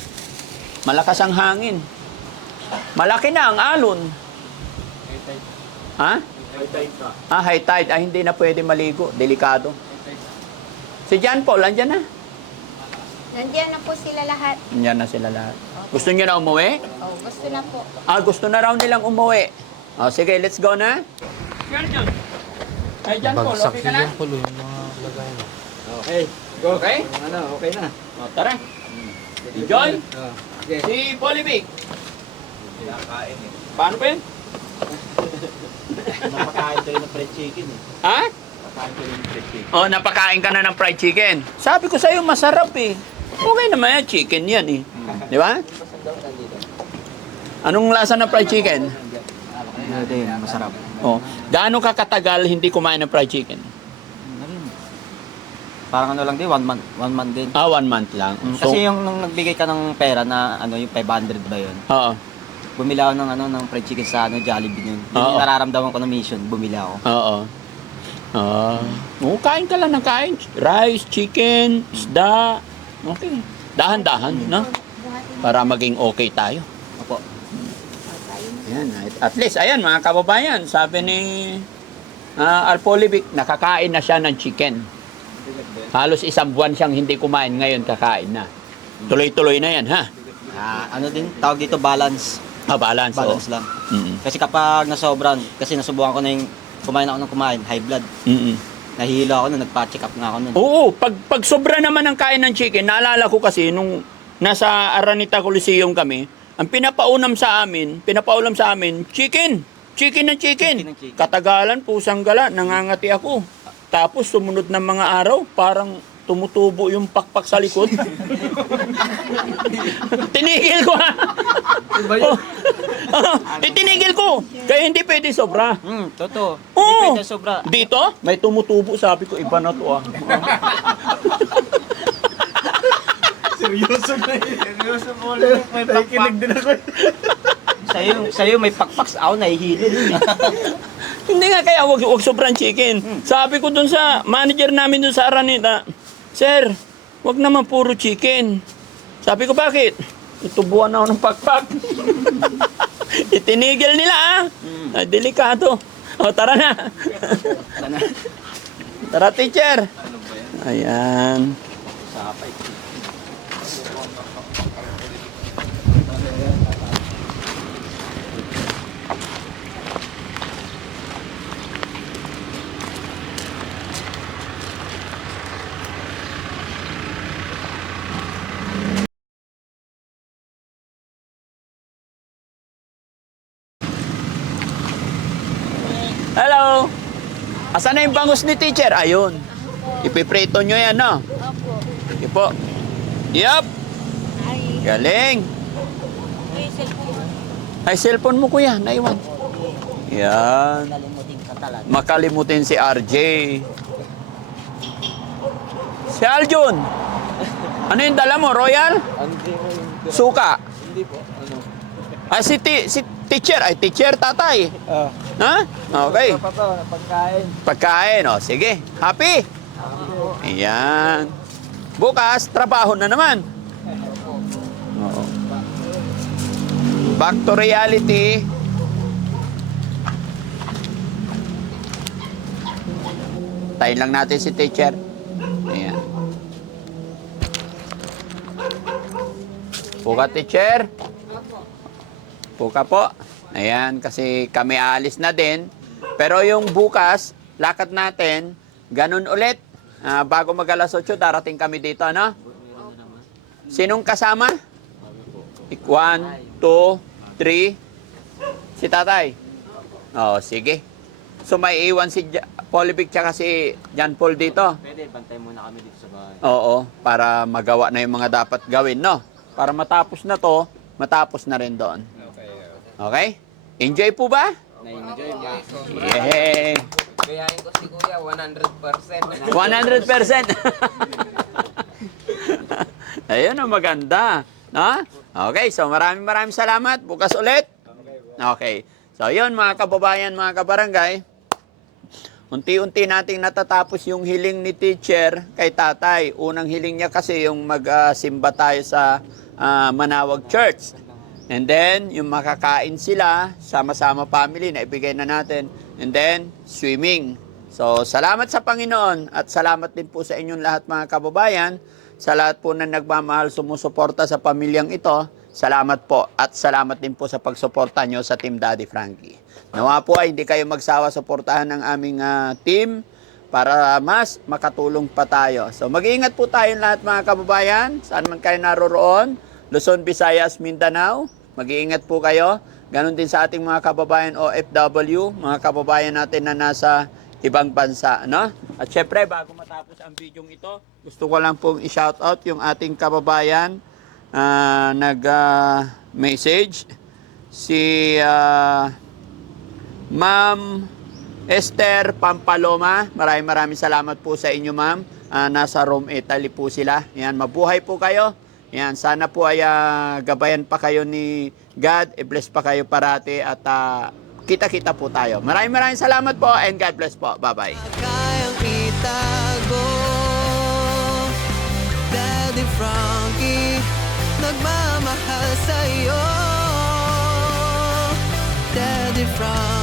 Malakas ang hangin. Malaki na ang alon. Ha? High tide. Hindi na pwede maligo. Delikado. Si John Paul, andyan na. Nandiyan na po sila lahat. Andyan na sila lahat. Gusto nyo na umuwi? Oh, gusto na po. Gusto na raw nilang umuwi. Sige, let's go na. John. Hey, John Paul, okay ka na? Okay, go. Okay? Ano, okay na. Tara. Si Joy. Okay. Si Polivic. Paano ba yun? Napakain ko rin ng fried chicken eh. Ha? Napakain ko rin ng fried chicken. Oh, napakain ka na ng fried chicken. Sabi ko sa'yo, masarap eh. Okay naman yan, chicken yan eh. Di ba? Anong lasa ng fried chicken? Masarap. Oh, gaano ka katagal hindi kumain ng fried chicken? Parang ano lang din, 1 month din. 1 month lang. So, Kasi yung nung nagbigay ka ng pera na ano yung 500 ba yun? oo. Bumili ako ng ano ng fried chicken sa ano Jollibee yun. Yun Oo. yung nararamdaman ko ng mission, bumili ako. Oo. Kain ka lang ng kain. Rice, chicken, isda. Okay. Dahan-dahan, no? Para maging okay tayo. Opo. Ayan, at least, ayan mga kababayan, sabi ni Alpolivic, nakakain na siya ng chicken. Halos 1 buwan siyang hindi kumain, ngayon kakain na. Tuloy-tuloy na yan, ha? Ano din, tawag dito balance. Balance. Balance oh. lang. Mm-mm. Kasi kapag nasobran, kasi nasubukan ko na yung kumain ako ng kumain, high blood. Mm-mm. Nahihilo ako nun, nagpa-check up nga ako nun. Oo, pag sobra naman ng kain ng chicken, naalala ko kasi nung nasa Araneta Coliseum kami, ang pinapaulam sa amin, chicken. Chicken ng chicken. Chicken ng chicken. Katagalan, pusang gala, nangangati ako. Tapos sumunod ng mga araw, parang tumutubo yung pakpak sa likod. Tinigil ko ha. Itinigil ko. Kaya hindi pwede sobra. Totoo. Oo. Hindi pwede sobra. Dito, may tumutubo. Sabi ko, iba na to ah. Seryoso na eh. Seryoso po ulit. May pakikinig din ako. Sa'yo may pakpaks, ako nahihilo. Hindi nga, kaya wag sobrang chicken. Sabi ko dun sa manager namin dun sa Araneta, Sir, wag naman puro chicken. Sabi ko, bakit? Tutubuan ako ng pakpak. Itinigil nila, ah. Ay, delikado. O, tara na. Tara, teacher. Ayan. Hello. Asan na yung bangus ni teacher? Ayun. Ipiprito nyo yan, no? Opo. Sige po. Yup. Ay, Galing. may cellphone. Ay, cellphone mo, kuya. Naiwan. Yan. Nalimutin ka talaga. Makalimutin si RJ. Si Aljun. Ano yung dala mo? Royal? Suka? Hindi po. Ano? Ay, si teacher. Ay, teacher, tatay. Ha? Okay. Pa to, pagkain. Pagkain, o. Sige. Happy? Ayan. Bukas, trabaho na naman. Oo. Back to reality. Tayin lang natin si teacher. Ayan. Puka, teacher. Puka po. Ayan, kasi kami aalis na din. Pero yung bukas, lakad natin, ganun ulit. Bago mag alas 8, darating kami dito, ano? Sinong kasama? 1, 2, 3. Si tatay? Oo, sige. So may iwan si Polivic tsaka si John Paul dito. Pwede, bantay muna kami dito sa bahay. Oo, para magawa na yung mga dapat gawin, no? Para matapos na to, matapos na rin doon. Okay? Enjoy po ba? Na-enjoy ba? Yay! Gayahin ko si Kuya, 100%. 100%. Ayun ang maganda. No? Okay, so maraming salamat. Bukas ulit. Okay. So yun mga kababayan, mga kabarangay. Unti-unti nating natatapos yung hiling ni teacher kay tatay. Unang hiling niya kasi yung magsimba tayo sa Manawag Church. And then, yung makakain sila, sama-sama family, na ibigay na natin. And then, swimming. So, salamat sa Panginoon at salamat din po sa inyong lahat mga kababayan. Sa lahat po na nagmamahal, sumusuporta sa pamilyang ito, salamat po. At salamat din po sa pagsuporta nyo sa Team Daddy Frankie. Nawa po ay hindi kayo magsawa suportahan ng aming team para mas makatulong pa tayo. So, mag-iingat po tayong lahat mga kababayan. Saan man kayo naroroon. Luzon, Visayas, Mindanao. Mag-iingat po kayo. Ganon din sa ating mga kababayan OFW, mga kababayan natin na nasa ibang bansa, no? At syempre, bago matapos ang video ito, gusto ko lang pong i-shoutout yung ating kababayan nag-message. Si Ma'am Esther Pampaloma. Maraming salamat po sa inyo, ma'am. Nasa Rome, Italy po sila. Yan, mabuhay po kayo. Yan, sana po ay gabayan pa kayo ni God, i-bless pa kayo parati at kita-kita po tayo. Maraming salamat po and God bless po. Bye-bye. Kayang itago, Daddy Frankie, nagmamahal sa'yo, Daddy Frankie.